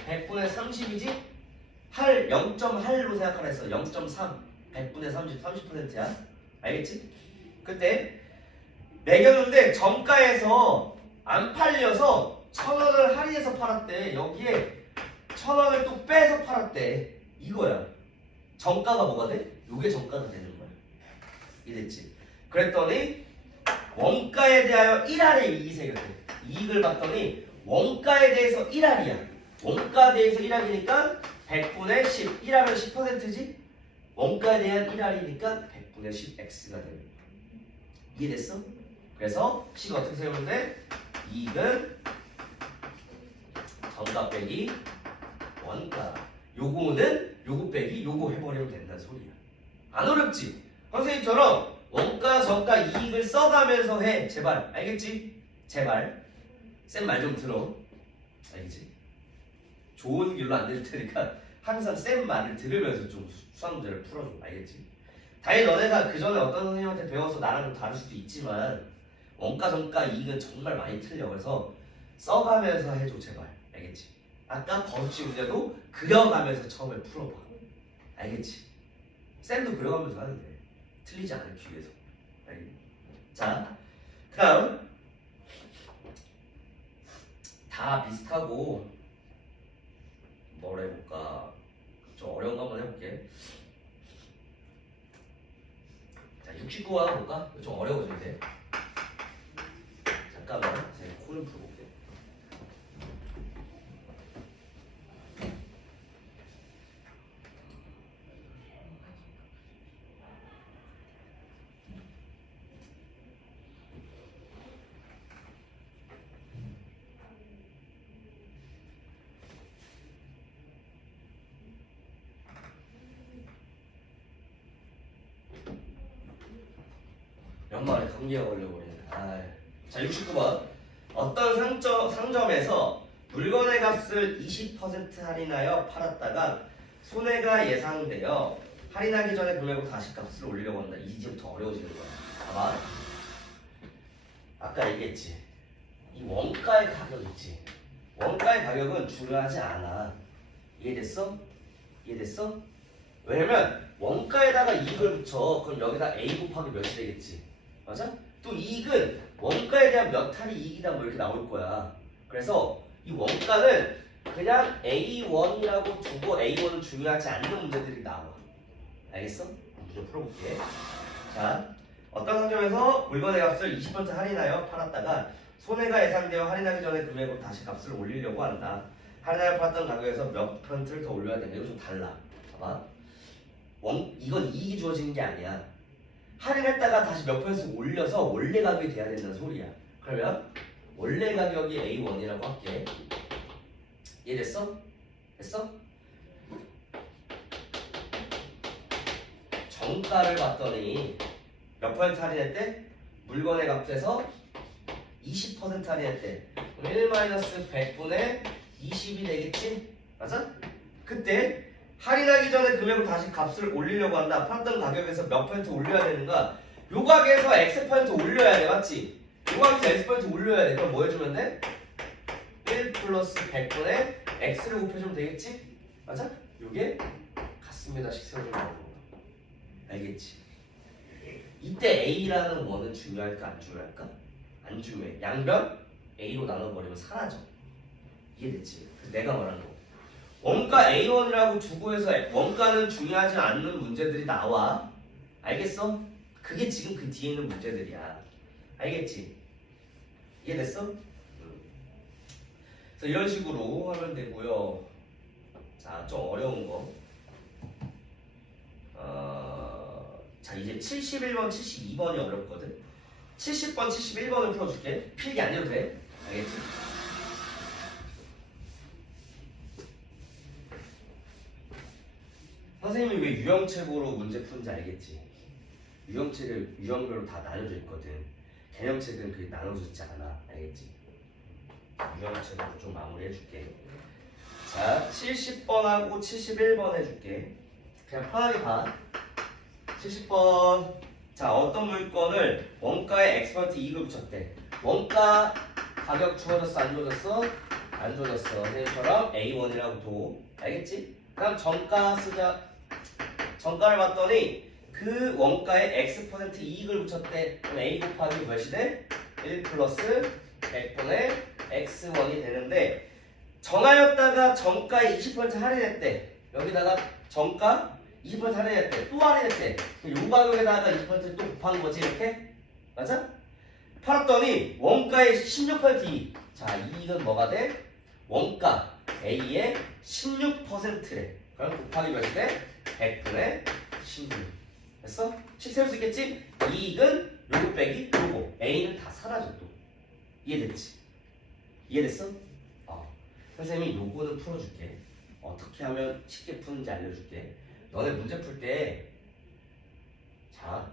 100분의 30이지? 할 0.8로 생각하라 했어. 0.3 100분의 30 30%야. 알겠지? 그때 매겼는데 정가에서 안 팔려서 1000원을 할인해서 팔았대. 여기에 1000원을 또 빼서 팔았대. 이거야. 정가가 뭐가 돼? 요게 정가가 되는 거야. 이해됐지? 그랬더니 원가에 대하여 1할의 이익이 생겼대. 이익을 봤더니 원가에 대해서 1할이야. 원가에 대해서 1할이니까 100분의 10. 1할은 10%지? 원가에 대한 1할이니까 100분의 10x가 되는 거야. 이해됐어? 그래서 식 어떻게 세우면 돼? 이익은 정가 빼기 원가. 요거는 요거 빼기 요거 해버리면 된다는 소리야. 안 어렵지? 선생님처럼 원가, 정가, 이익을 써가면서 해. 제발. 알겠지? 제발. 쌤 말 좀 들어. 알겠지? 좋은 길로 안 될 테니까 항상 쌤 말을 들으면서 좀 수학 문제를 풀어줘. 알겠지? 당연히 너네가 그 전에 어떤 선생님한테 배워서 나랑 좀 다를 수도 있지만 원가, 정가, 이익은 정말 많이 틀려. 그래서 써가면서 해줘. 제발. 알겠지? 아까 버릇지 문제도 그려가면서 처음에 풀어봐. 알겠지? 쌤도 그려가면서 하는데 틀리지 않기 위해서. 알겠니? 자, 그 다음 다 비슷하고 뭘 해볼까? 좀 어려운 거 한번 해볼게. 자, 69화 볼까? 이거 좀 어려워지는데. 잠깐만, 제가 코를 풀어볼게. 연말에 감기가 걸려버리네. 아, 자, 69번. 어떤 상점에서 물건의 값을 20% 할인하여 팔았다가 손해가 예상되어 할인하기 전에 금액으로 다시 값을 올리려고 한다. 이제부터 어려워지는 거야. 봐봐. 아까 얘기했지. 이 원가의 가격 있지. 원가의 가격은 중요하지 않아. 이해됐어? 이해됐어? 왜냐면 원가에다가 이익을 붙여. 그럼 여기다 A 곱하기 몇이 되겠지. 맞아? 또 이익은 원가에 대한 몇 할이 이익이다 뭐 이렇게 나올 거야. 그래서 이 원가는 그냥 A1이라고 두고 A1은 중요하지 않는 문제들이 나와. 알겠어? 문제 풀어볼게. 자, 어떤 상점에서 물건의 값을 20% 할인하여 팔았다가 손해가 예상되어 할인하기 전에 금액으로 다시 값을 올리려고 한다. 할인하여 팔았던 가격에서 몇 %를 더 올려야 되는데 이거 좀 달라. 봐봐. 이건 이익이 주어지는 게 아니야. 할인했다가 다시 몇 % 올려서 원래 가격이 돼야 된다는 소리야. 그러면 원래 가격이 A1이라고 할게. 이해됐어? 됐어? 정가를 봤더니 몇 % 할인했대? 물건의 값에서 20% 할인했대. 그럼 1-100분의 20이 되겠지? 맞아? 그때 할인하기 전에 금액으로 다시 값을 올리려고 한다. 팔았던 가격에서 몇 % 올려야 되는가? 요 가격에서 X% 올려야 돼. 맞지? 요 가격에서 X% 올려야 돼. 그럼 뭐 해주면 돼? 1 플러스 100분의 X를 곱해주면 되겠지? 맞아? 요게 같습니다씩 세워주면 되는 거야. 알겠지? 이때 A라는 원은 중요할까 안 중요할까? 안 중요해. 양변 A로 나눠버리면 사라져. 이해됐지? 내가 말하는 거. 원가 A1이라고 두고 해서 원가는 중요하지 않는 문제들이 나와. 알겠어? 그게 지금 그 뒤에 있는 문제들이야. 알겠지? 이해됐어? 그래서 이런 식으로 하면 되고요. 자, 좀 어려운 거. 자, 이제 71번, 72번이 어렵거든. 70번, 71번을 풀어줄게. 필기 안 해도 돼. 알겠지? 선생님이 왜 유형책으로 문제 푸는지 알겠지? 유형책을 유형별로 다 나눠져 있거든. 개념책은 그게 나눠져 있지 않아. 알겠지? 유형책으로 좀 마무리해줄게. 자, 70번하고 71번 해줄게. 그냥 편하게 봐. 70번. 자, 어떤 물건을 원가에 X% 이익을 붙였대. 원가 가격 주어졌어? 안 주어졌어? 안 주어졌어. 선생님처럼 A1이라고 도. 알겠지? 그럼 정가 쓰자. 정가를 봤더니 그 원가에 X% 이익을 붙였대. 그럼 A 곱하기 몇이 돼? 1 플러스 100분의 X1이 되는데 정하였다가 정가에 20% 할인했대. 여기다가 정가 20% 할인했대. 또 할인했대. 요 가격에다가 20%또 곱한 거지 이렇게? 맞아? 팔았더니 원가의 16% 이익. 자, 이익은 뭐가 돼? 원가 A의 16%래. 그럼 곱하기 몇이 돼? 100분의 16. 됐어? 식 세울 수 있겠지? 이익은 요거 빼기 요거. A는 다 사라져 또. 이해됐지? 이해됐어? 선생님이 요거는 풀어줄게. 어떻게 하면 쉽게 푸는지 알려줄게. 너네 문제 풀 때 자,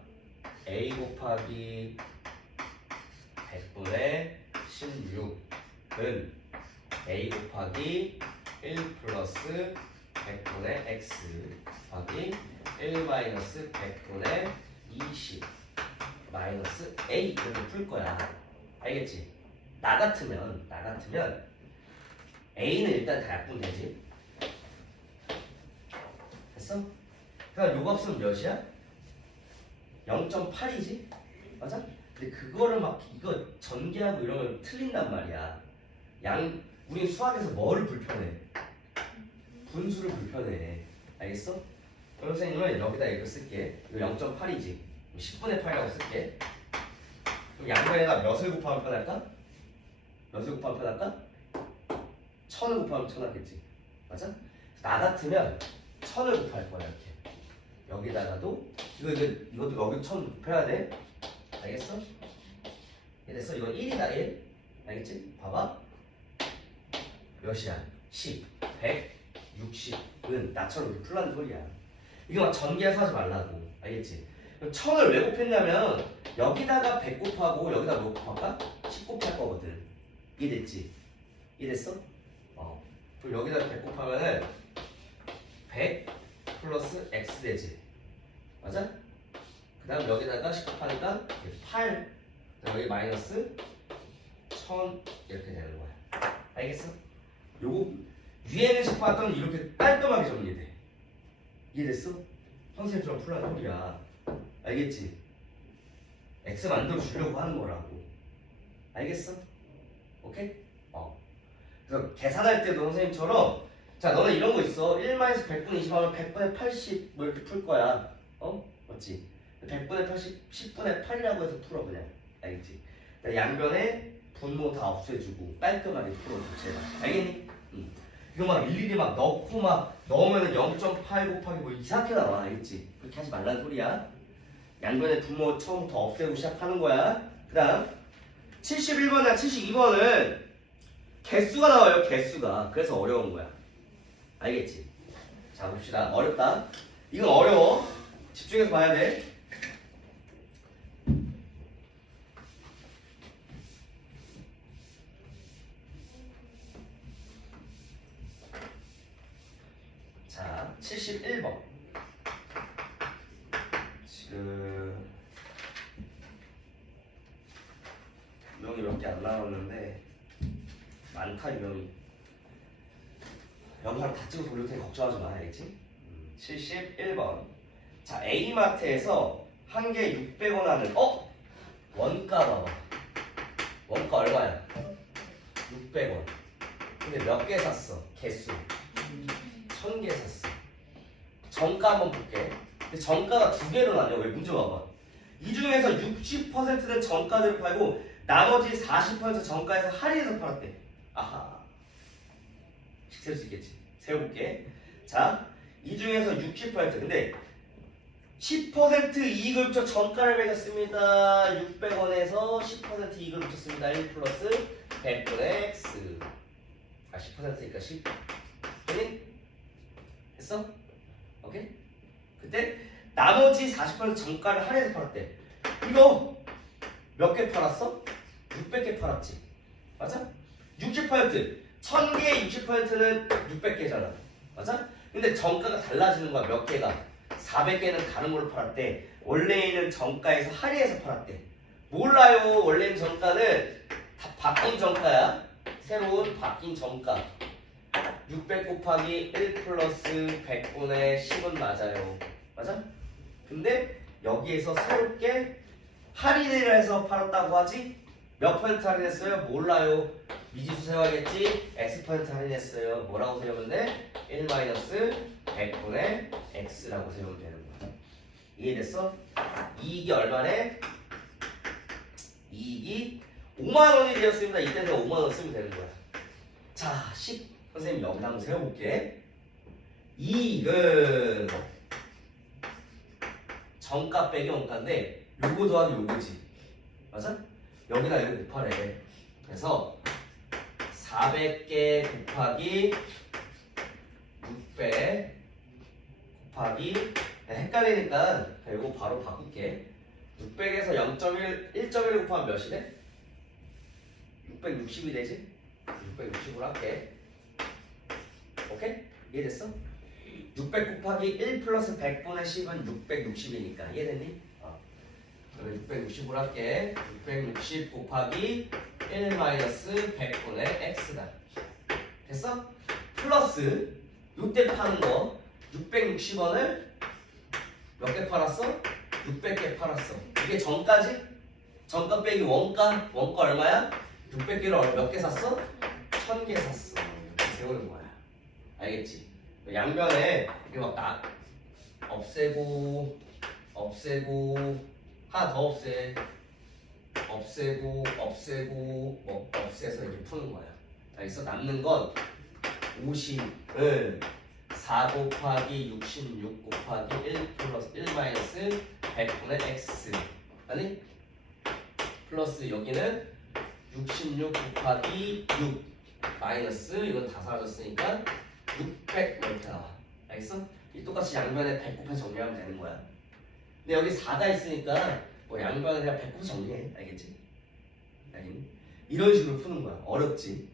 A 곱하기 100분의 16은 A 곱하기 1 플러스 100분의 X 곱하기 1 마이너스 100분의 20 마이너스 A 이렇게 풀 거야. 알겠지? 나 같으면 A는 일단 다 약분 되지. 됐어? 그러니까 요 값은 몇이야? 0.8이지? 맞아? 근데 그거를 막 이거 전개하고 이러면 틀린단 말이야. 우리 수학에서 뭐를 불편해? 분수를 불편해. 알겠어? 그럼 선생님은 여기다 이거 쓸게. 이거 0.8이지. 10분의 8이라고 쓸게. 그럼 양변에다 몇을 곱하면 편할까? 몇을 곱하면 편할까? 1000을 곱하면 1000 하겠지. 맞아? 나 같으면 1000을 곱할 거야 이렇게. 여기다가도 이것도 여기 1000 곱해야 돼. 알겠어? 됐어? 이건 1이다 1. 알겠지? 봐봐. 몇이야? 10, 100, 60은 나처럼 이렇게 풀라는 소리야. 이거 막 전개해서 하지 말라고. 알겠지? 그럼 1000을 왜 곱했냐면 여기다가 100 곱하고 여기다 뭐 곱할까? 10 곱할 거거든. 이해됐지? 이해됐어? 그럼 여기다 100 곱하면은 100 플러스 x 되지. 맞아? 그 다음 여기다가 10 곱하니까 8. 여기 마이너스 1000 이렇게 되는 거야. 알겠어? 요거 위에는 10 봤더니 이렇게 깔끔하게 정리돼. 이해됐어? 선생님처럼 풀라는 소리야. 알겠지? x 만들어 주려고 하는 거라고. 알겠어? 오케이? 그래서 계산할 때도 선생님처럼 자 너는 이런 거 있어. 1-100분의 20 하면 100분의 80 뭐 이렇게 풀 거야. 맞지? 100분의 80 10분의 8이라고 해서 풀어 그냥. 알겠지? 양변에 분모 다 없애주고 깔끔하게 풀어줘 제발. 알겠니? 이거 막 일일이 막 넣고 막 넣으면 0.8 곱하기 뭐 이상하게 나와. 알겠지? 그렇게 하지 말라는 소리야. 양변에 분모 처음부터 없애고 시작하는 거야. 그 다음 71번이나 72번은 개수가 나와요. 개수가. 그래서 어려운 거야. 알겠지? 자 봅시다. 어렵다. 이건 어려워. 집중해서 봐야 돼. 자 71번. 지금 유형이 몇 개 안 나왔는데 많다 유형이. 영상 다 찍어서 올릴 테니 걱정하지 마. 알겠지? 71번. 자 A마트에서 한 개 600원 하는 원가 봐봐. 원가 얼마야? 600원. 근데 몇 개 샀어? 개수 1000개 샀어. 정가 한번 볼게. 근데 정가가 두 개로 나뉘어. 왜? 문제 봐봐. 이 중에서 60%는 정가대로 팔고 나머지 40% 정가에서 할인해서 팔았대. 아하. 세울 수 있겠지. 세워볼게. 자, 이 중에서 60% 근데 10% 이익을 붙여 정가를 매겼습니다. 600원에서 10% 이익을 붙였습니다. 1 플러스 100분의 x. 10%니까 10. 됐니? 됐어? 오케이? 그때 나머지 40% 정가를 할인해서 팔았대. 이거 몇 개 팔았어? 600개 팔았지. 맞아? 60% 1000개의 60%는 600개잖아. 맞아? 근데 정가가 달라지는 거야. 몇 개가? 400개는 다른 걸로 팔았대. 원래는 정가에서 할인해서 팔았대. 몰라요. 원래는 정가는 다 바뀐 정가야. 새로운 바뀐 정가. 600 곱하기 1 플러스 100분의 10은 맞아요. 맞아? 근데 여기에서 새롭게 할인을 해서 팔았다고 하지? 몇 퍼센트 할인했어요? 몰라요. 미지수 세워야겠지? X% 할인했어요. 뭐라고 세우면 돼? 1-100분의 X라고 세우면 되는 거야. 이해됐어? 이익이 얼마래? 이익이 5만원이 되었습니다. 이때 내가 5만원 쓰면 되는 거야. 자, 10. 선생님 여기 한번 세워볼게. 이익은 정가 빼기 원가인데 요거 더하기 요거지. 맞아? 여기다 이거 곱하래. 그래서 400개 곱하기 600 곱하기 헷갈리니까 이거 바로 바꿀게. 600에서 0.1, 1.1 곱하면 몇이래? 660이 되지? 660으로 할게. 오케이? 이해됐어? 600 곱하기 1 플러스 100분의 10은 660이니까 이해됐니? 그러면 660으로 할게. 660 곱하기 1 마이너스 100분의 x다. 됐어? 플러스 요때 파는 거 660원을 몇 개 팔았어? 600개 팔았어. 이게 정가지? 정가 빼기 원가? 원가 얼마야? 600개를 몇 개 샀어? 1000개 샀어. 세우는 거야. 알겠지? 양변에 이렇게 막 없애고 하나 더 없애고 뭐 없애서 이렇게 푸는 거야. 알겠어? 남는 건 50을 4 곱하기 66 곱하기 1 플러스 1 마이너스 100분의 x 아니? 플러스 여기는 66 곱하기 6 마이너스 이건 다 사라졌으니까 600 이렇게 나와. 알겠어? 이 똑같이 양면에 100 곱해서 정리하면 되는 거야. 근데 여기 4가 있으니까 뭐 양변을 그냥 100% 정리해. 알겠지? 알겠니? 이런 식으로 푸는 거야. 어렵지?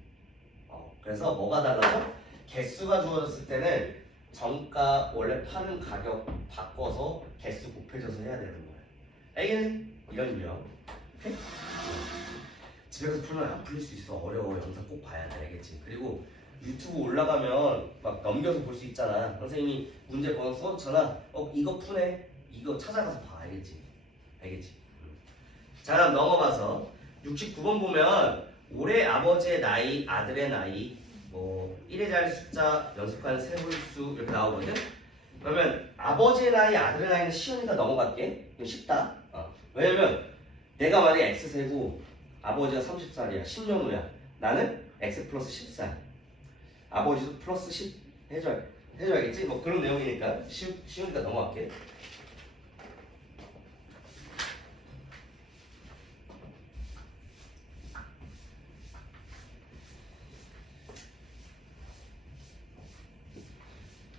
그래서 뭐가 달라져? 개수가 주어졌을 때는 정가 원래 파는 가격 바꿔서 개수 곱해져서 해야 되는 거야. 알겠니? 이런 유형. 오케이? 집에 가서 풀면 안 풀릴 수 있어. 어려워. 영상 꼭 봐야 돼. 알겠지? 그리고 유튜브 올라가면 막 넘겨서 볼 수 있잖아. 선생님이 문제 번호 써줬잖아. 이거 푸네. 이거 찾아가서 봐. 알겠지? 알겠지? 자, 그럼 넘어가서 69번 보면 올해 아버지의 나이, 아들의 나이, 뭐 1의 자리 숫자, 연속하는 세홀수 이렇게 나오거든. 그러면 아버지의 나이, 아들의 나이는 쉬우니까 넘어갈게. 이거 쉽다. 왜냐면 내가 만약에 X세고 아버지가 30살이야. 10년 후야. 나는 X 플러스 10살. 아버지도 플러스 10 해줘야겠지? 뭐 그런 내용이니까 쉬우니까 넘어갈게.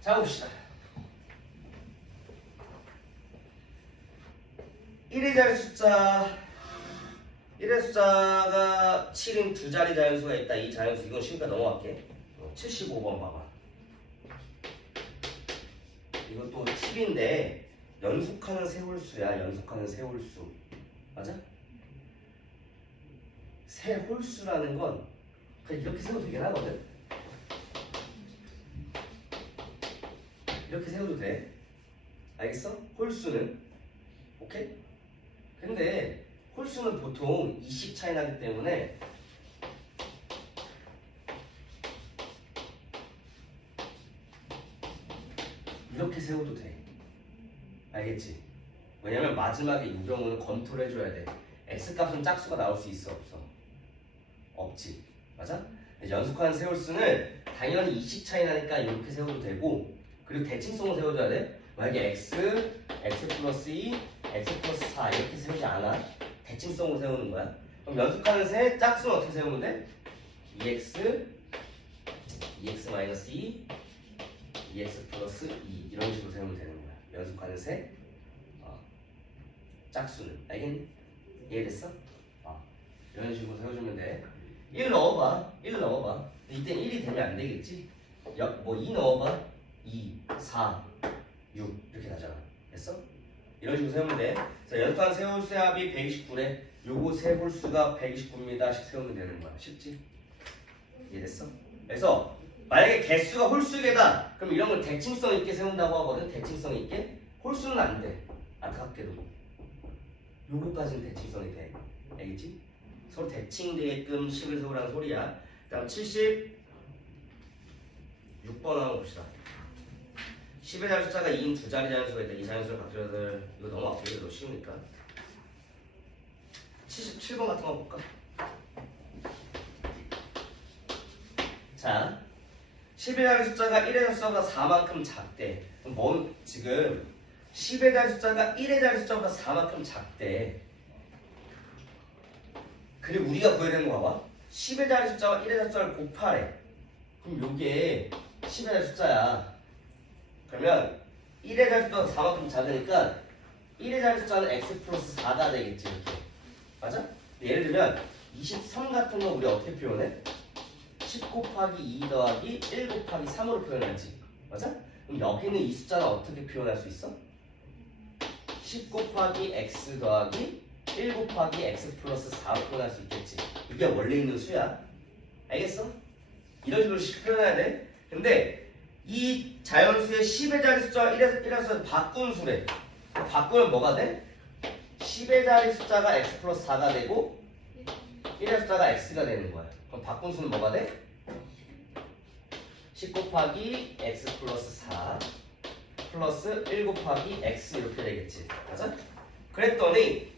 자, 봅시다. 1의 자리 숫자가 7인 두 자리 자연수가 있다. 이 자연수 이건 쉬우니까 넘어갈게. 75번 봐봐. 이것도 팁인데 연속하는 세홀수야. 연속하는 세홀수. 맞아? 세홀수라는 건 그냥 이렇게 세워도 되긴 하거든. 이렇게 세워도 돼. 알겠어? 홀수는. 오케이? 근데 홀수는 보통 20 차이 나기 때문에 이렇게 세워도 돼. 알겠지? 왜냐면 마지막에 이 경우는 검토를 해줘야 돼. X값은 짝수가 나올 수 있어 없어? 없지. 맞아? 연속하는 세홀수는 당연히 20 차이 나니까 이렇게 세워도 되고, 그리고 대칭성을 세워줘야 돼. 만약에 X 플러스 2, X 플러스 4 이렇게 세우지 않아. 대칭성으로 세우는 거야. 그럼 연속하는 세 짝수는 어떻게 세우면 돼? 2x 마이너스 2, 2x 플러스 2 이런 식으로 세우면 되는 거야. 연속하는 세 짝수는. 알겠니? 이해됐어? 이런 식으로 세워주면 돼. 1 넣어봐. 이땐 1이 되면 안 되겠지? 2 넣어봐. 2, 4, 6 이렇게 나잖아. 됐어? 이런 식으로 세우면 돼. 자, 연속한 세홀수의 합이 129래. 요거 세홀수가 129입니다. 씩 세우면 되는 거야. 쉽지? 이해됐어? 그래서 만약에 개수가 홀수계다. 그럼 이런 걸 대칭성 있게 세운다고 하거든. 대칭성 있게. 홀수는 안 돼. 안타깝게도. 요거까지는 대칭성이 돼. 알겠지? 서로 대칭되게끔 식을 세우라는 소리야. 다음 76번 한번 봅시다. 10의 자리 숫자가 2인 두 자리 자연수가 있다. 이 자연수를 각별해서 이거 너무 앞에 너 쉬우니까 77번 같은 거 볼까? 자, 10의 자리 숫자가 1의 자리 숫자보다 4만큼 작대. 그럼 뭐 지금 10의 자리 숫자가 1의 자리 숫자보다 4만큼 작대. 그리고 우리가 구해야 되는 거 봐봐. 10의 자리 숫자와 1의 자리 숫자를 곱하래. 그럼 요게 10의 자리 숫자야. 그러면 1의 자리 숫자가 4만큼 작으니까 1의 자리 숫자는 x 플러스 4가 되겠지. 이렇게. 맞아? 예를 들면 23 같은 거 우리 어떻게 표현해? 10 곱하기 2 더하기 1 곱하기 3으로 표현하지. 맞아? 그럼 여기 있는 이 숫자는 어떻게 표현할 수 있어? 10 곱하기 x 더하기 1 곱하기 x 플러스 4로 표현할 수 있겠지. 이게 원래 있는 수야. 알겠어? 이런 식으로 표현해야 돼. 근데 이 자연수의 10의 자리 숫자와 1의 숫자를 바꾼 수래. 바꾸면 뭐가 돼? 10의 자리 숫자가 x 플러스 4가 되고 1의 숫자가 x가 되는 거야. 그럼 바꾼 수는 뭐가 돼? 10 곱하기 x 플러스 4 플러스 1 곱하기 x 이렇게 되겠지. 맞아? 그랬더니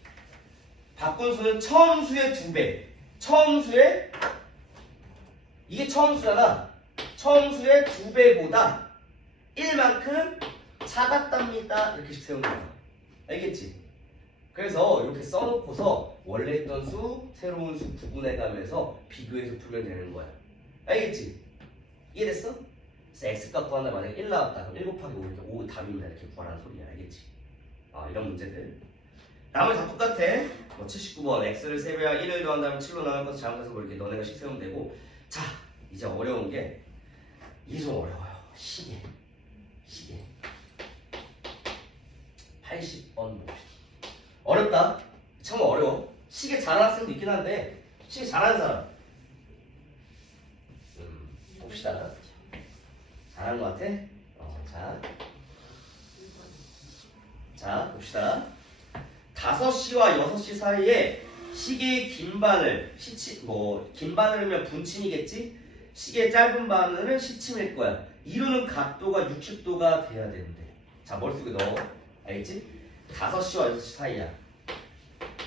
바꾼 수는 처음 수의 2배. 처음 수의 이게 처음 수잖아. 처음 수의 2배보다 1만큼 작았답니다. 이렇게씩 세우는 거야. 알겠지? 그래서 이렇게 써놓고서 원래 있던 수, 새로운 수 구분해가면서 비교해서 풀면 되는 거야. 알겠지? 이해됐어? 그래서 x값 구한다 만약에 1 나왔다. 그럼 1 곱하기 5 이렇게 5 답입니다. 이렇게 구하라는 소리야. 알겠지? 이런 문제들. 나머지 다 똑같아. 뭐 79번 x를 3배와 1을 더한다면 7로 나갈 것을 잘못해서 뭐 이렇게 너네가 식 세우면 되고. 자, 이제 어려운 게 이게 좀 어려워요. 시계 80번 봅시다. 어렵다. 참 어려워. 시계 잘하는 학생도 있긴 한데 시계 잘하는 사람 봅시다. 잘하는 것 같아? 자 봅시다. 5시와 6시 사이에 시계의 긴 바늘 긴 바늘이면 분침이겠지? 시계의 짧은 바늘은 시침일 거야. 이루는 각도가 60도가 돼야 되는데. 자, 머릿속에 넣어. 알겠지? 5시와 6시 사이야.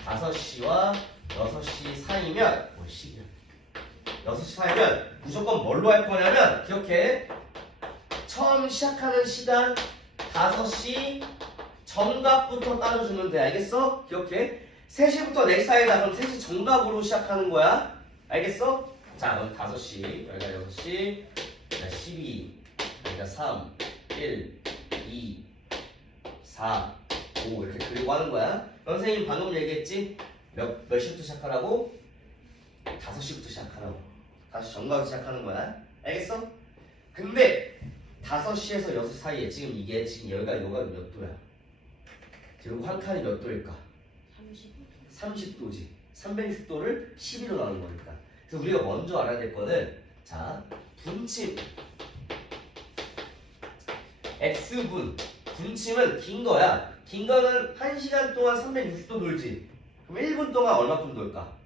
5시와 6시 사이면 뭐 시계야. 6시 사이면 무조건 뭘로 할 거냐면 기억해. 처음 시작하는 시간 5시 정각부터 따져주면 돼. 알겠어? 기억해. 3시부터 4시 사이다. 그럼 3시 정각으로 시작하는 거야. 알겠어? 자, 그럼 5시, 여기가 6시, 여기가 12, 여기가 3, 1, 2, 4, 5 이렇게 그리고 하는 거야. 선생님 방금 얘기했지? 몇 시부터 시작하라고? 5시부터 시작하라고. 5시 정각으로 시작하는 거야. 알겠어? 근데 5시에서 6시 사이에 지금 여기가 몇 도야? 지금 한 칸이 몇 도일까? 30도지. 360도를 12로 나눈 거니까. 그래서 우리가 먼저 알아야 될 거는 자, 분침 x분. 분침은 긴 거야. 긴 거는 1시간 동안 360도 돌지. 그럼 1분 동안 얼마큼 돌까?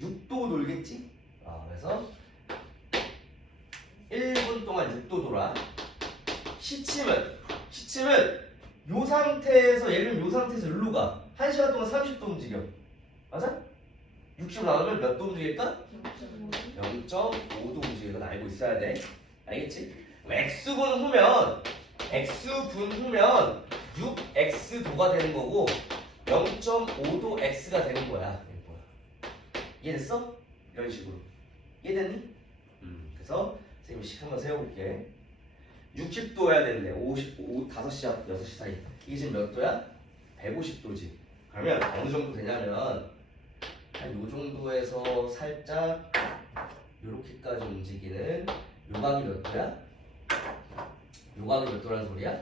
6도 돌겠지? 그래서 1분 동안 6도 돌아. 시침은 요 상태에서 얘를 요 상태에서 일로 가. 1시간 동안 30도 움직여. 맞아? 60 나누면 몇 도 움직일까? 0.5도 움직여. 이건 알고 있어야 돼. 알겠지? x분 후면 6x도가 되는 거고 0.5도 x가 되는 거야. 이해됐어? 이런 식으로. 이해됐니? 그래서 선생님이 식 한번 세워볼게. 60도 해야 되는데 5시와 6시 사이. 이게 지금 몇 도야? 150도지. 그러면 어느 정도 되냐면 한 요 정도에서 살짝 요렇게까지 움직이는 요각이 몇 도야? 요각이 몇 도라는 소리야?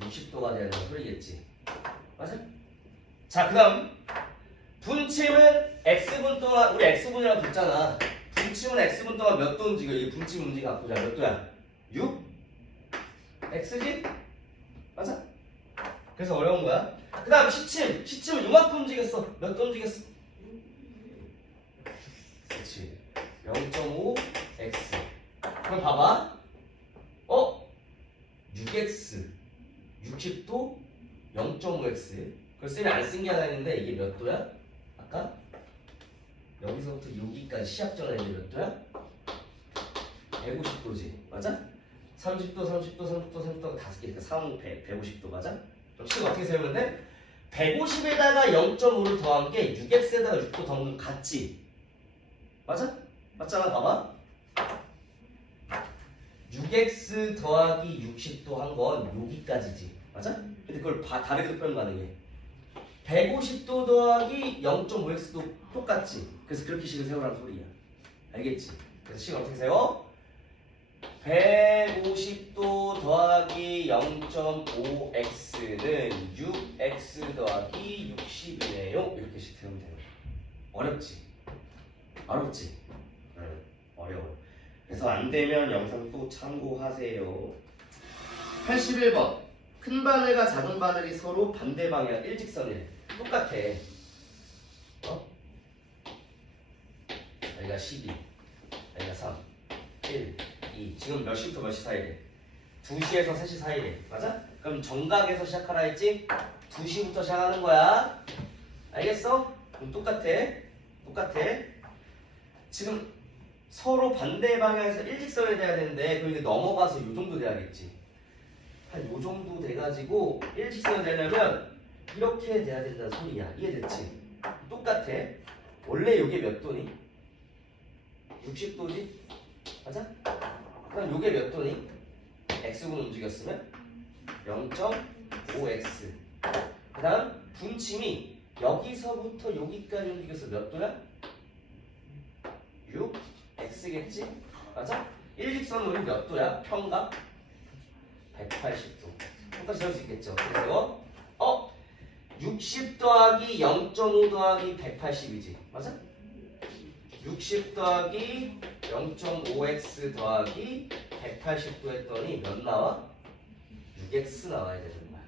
60도가 되는 소리겠지. 맞아? 자, 그 다음 분침은 x분 동안 우리 x분이라고 뒀잖아. 분침은 x분 동안 몇 도 움직여? 이게 분침 움직이 갖고 자, 몇 도야? 6? x지? 맞아? 그래서 어려운 거야. 그 다음 시침은 요만큼 움직였어. 몇 도 움직였어? 그렇지. 0.5x. 그럼 봐봐. 6x 60도 0.5x. 그걸 쌤이 안 쓴 게 하나 있는데 이게 몇 도야? 아까? 여기서부터 여기까지 시작 전에 이게 몇 도야? 150도지. 맞아? 30도, 30도, 30도, 30도가 5개니까 3, 150도 맞아? 그럼 식 어떻게 세우면 돼? 150에다가 0.5를 더한 게 6x에다가 6도 더한 건 같지? 맞아? 맞잖아, 봐봐. 6x 더하기 60도 한 건 여기까지지. 맞아? 근데 그걸 다르게 표현 가능해. 150도 더하기 0.5x도 똑같지. 그래서 그렇게 식을 세우라는 소리야. 알겠지? 그래서 식 어떻게 세워? 150도 더하기 0.5x는 6x 더하기 60이네요. 이렇게 식 세우면 되는 거야. 어렵지? 어렵지? 응, 어려워. 그래서 안 되면 영상 또 참고하세요. 81번. 큰 바늘과 작은 바늘이 서로 반대 방향 일직선이래. 똑같아. 여기가 12, 여기가 3, 1, 2. 지금 몇 시부터 몇 시 사이래? 2시에서 3시 사이래. 맞아? 그럼 정각에서 시작하라 했지? 2시부터 시작하는 거야. 알겠어? 그럼 똑같아. 지금 서로 반대 방향에서 일직선이 돼야 되는데 그럼 이게 넘어가서 요 정도 돼야겠지. 한 요 정도 돼가지고 일직선이 되려면 이렇게 돼야 된다는 소리야. 이해됐지? 똑같아. 원래 요게 몇 도니? 60도지? 맞아? 그럼 요게 몇 도니? x분 움직였으면 0.5 0.5x. 그 다음 분침이 여기서부터 여기까지 움직여서 몇 도야? 6x겠지? 맞아? 일직선 우리 몇 도야? 평각? 180도. 평가 지을 수 있겠죠. 그래서 60 더하기 0.5 더하기 180이지. 맞아? 60 더하기 0.5x 더하기 180도 했더니 몇 나와? 6x 나와야 되는 거야.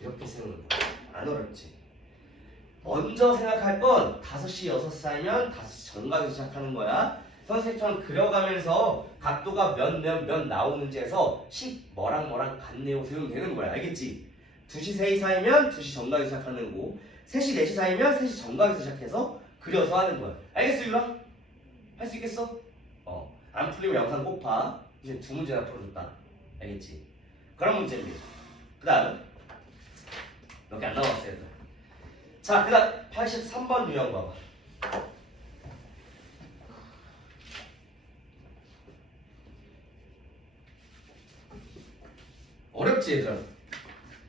이렇게 세우는 거야. 안 어렵지? 먼저 생각할 건 5시, 6시 사이면 5시 정각에서 시작하는 거야. 선생님처럼 그려가면서 각도가 몇 나오는지 해서 뭐랑 같네요 세우면 되는 거야. 알겠지? 2시, 3시 사이면 2시 정각에서 시작하는 거고 3시, 4시 사이면 3시 정각에서 시작해서 그려서 하는 거야. 알겠어, 유라? 할 수 있겠어? 안 풀리면 영상 꼭 봐. 이제 2문제나 풀어줬다. 알겠지? 그런 문제입니다. 그 다음 몇 개 안 남았어요. 자, 그 다음 83번 유형 봐봐. 어렵지, 얘들아?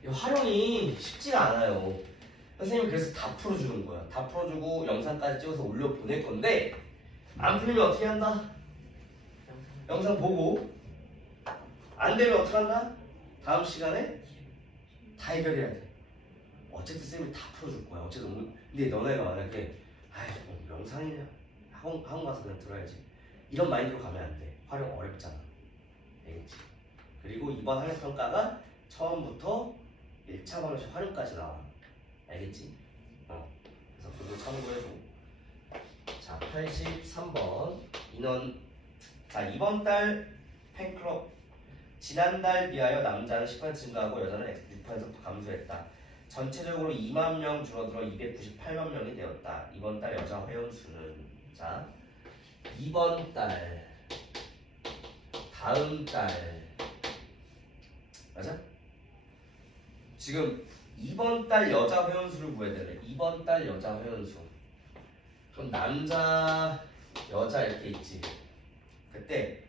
이 활용이 쉽지가 않아요. 선생님이 그래서 다 풀어주는 거야. 다 풀어주고 영상까지 찍어서 올려 보낼 건데 안 풀리면 어떻게 한다? 영상 보고 안 되면 어떻게 한다? 다음 시간에 다 해결해야 돼. 어쨌든 쌤이 다 풀어줄 거야. 어쨌든 근데 너네가 만약에 영상이냐 학원 가서 그냥 들어야지 이런 마인드로 가면 안 돼. 활용 어렵잖아. 알겠지? 그리고 이번 학력평가가 처음부터 1차 방식 활용까지 나와. 알겠지? 그래서 그거 참고해줘. 자, 83번 인원. 자, 이번 달 팬클럽 지난달 비하여 남자는 10% 증가하고 여자는 6% 감소했다. 전체적으로 2만 명 줄어들어 298만 명이 되었다. 이번 달 여자 회원수는 자, 이번 달, 다음 달 맞아? 지금 이번 달 여자 회원수를 구해야 되네. 이번 달 여자 회원수. 그럼 남자, 여자 이렇게 있지. 그때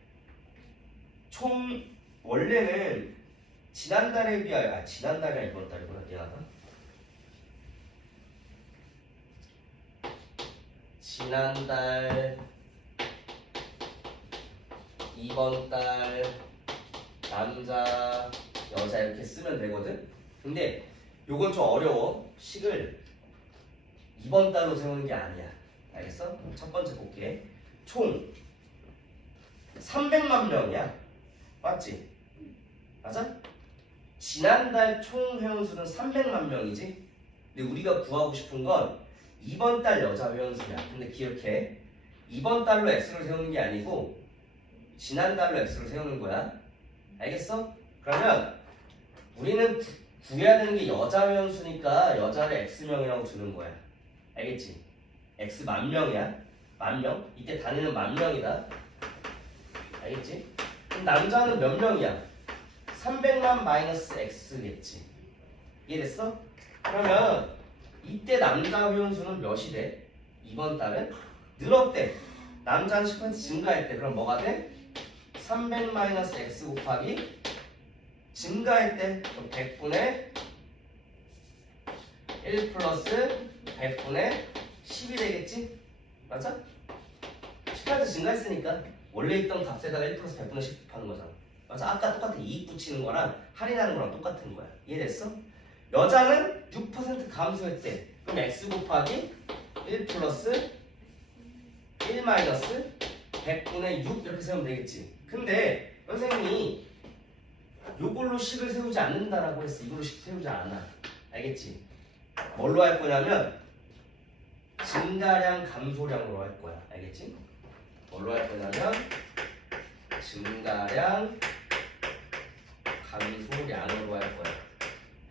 총 원래는 지난달에 비하여 지난달이야 이번 달이구나. 미안하다. 지난달, 이번 달, 남자, 여자 이렇게 쓰면 되거든. 근데 요건 좀 어려워. 식을 이번 달로 세우는 게 아니야. 알겠어? 첫 번째 볼게. 총 300만 명이야. 맞지? 맞아? 지난달 총 회원수는 300만 명이지? 근데 우리가 구하고 싶은 건 이번 달 여자 회원수야. 근데 기억해. 이번 달로 X를 세우는 게 아니고 지난달로 X를 세우는 거야. 알겠어? 그러면 우리는 구해야 되는 게 여자 회원수니까 여자를 X명이라고 주는 거야. 알겠지? X 만 명이야. 만 명. 이때 단위는 만 명이다. 알겠지? 그럼 남자는 몇 명이야? 300만 마이너스 X겠지. 이해됐어? 그러면 이때 남자 회원수는 몇이 돼? 이번 달은 늘었대. 남자는 10% 증가했대. 그럼 뭐가 돼? 300 마이너스 X 곱하기 증가했대. 그럼 100분의 1 플러스 100분의 10이 되겠지? 맞아? 10% 증가했으니까 원래 있던 값에다가 1 플러스 100분의 10 곱하는 거잖아. 맞아? 아까 똑같아. 이익 붙이는 거랑 할인하는 거랑 똑같은 거야. 이해됐어? 여자는 6% 감소했대. 그럼 X 곱하기 1 플러스 1 마이너스 100분의 6 이렇게 세우면 되겠지. 근데 선생님이 요걸로 식을 세우지 않는다라고 했어. 이걸로 식 세우지 않아. 알겠지? 뭘로 할 거냐면 증가량 감소량으로 할 거야. 알겠지? 뭘로 할 거냐면 증가량 감소량으로 할 거야.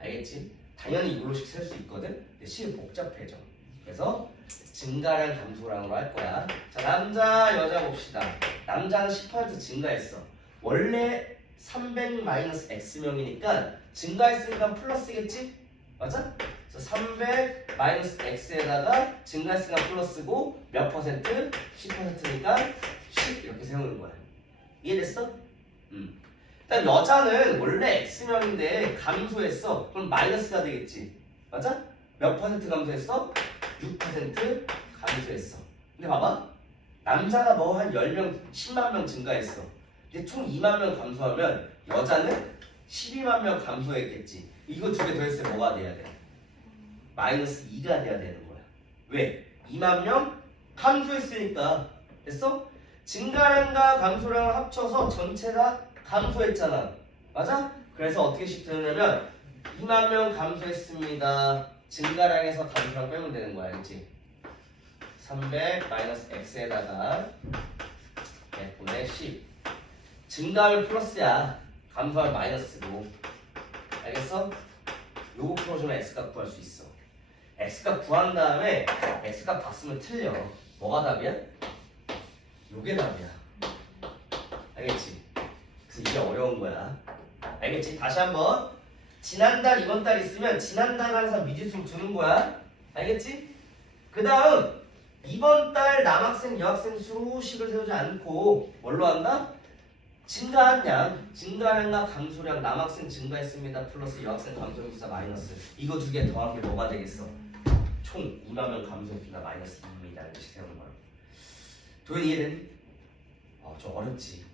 알겠지? 당연히 이걸로씩 셀 수 있거든? 근데 식 복잡해져. 그래서 증가량 감소량으로 할 거야. 자, 남자, 여자 봅시다. 남자는 10% 증가했어. 원래 300 마이너스 X명이니까 증가했으니까 플러스겠지? 맞아? 그래서 300 마이너스 X에다가 증가했으니까 플러스고 몇 퍼센트? 10%니까 10 이렇게 세우는 거야. 이해됐어? 일단 여자는 원래 x명인데 감소했어. 그럼 마이너스가 되겠지. 맞아? 몇 퍼센트 감소했어? 6% 감소했어. 근데 봐봐. 남자가 뭐 한 10명, 10만 명 증가했어. 근데 총 2만 명 감소하면 여자는 12만 명 감소했겠지. 이거 두 개 더했을 때 뭐가 돼야 돼? 마이너스 2가 돼야 되는 거야. 왜? 2만 명 감소했으니까. 됐어? 증가량과 감소량을 합쳐서 전체가 감소했잖아. 맞아? 그래서 어떻게 시트냐면 2만 명 감소했습니다. 증가량에서 감소량 빼면 되는 거야. 알겠지? 300 마이너스 x에다가 100분의 10 증가하면 플러스야. 감소하면 마이너스고. 알겠어? 요거 풀어주면 x값 구할 수 있어. x값 구한 다음에 x값 봤으면 틀려. 뭐가 답이야? 요게 답이야. 알겠지? 그래서 이게 어려운 거야. 알겠지? 다시 한번. 지난달 이번달 있으면 지난달 항상 미지수로 두는 거야. 알겠지? 그 다음 이번달 남학생 여학생 수식을 세우지 않고 뭘로 한다? 증가한 양, 증가량과 감소량, 남학생 증가했습니다. 플러스 여학생 감소했습니다. 마이너스. 이거 두 개 더하면 뭐가 되겠어? 총 2만 명 감소했습니다. 마이너스 2입니다. 이렇게 세우는 거야. 도현이 이해되니? 좀 어렵지.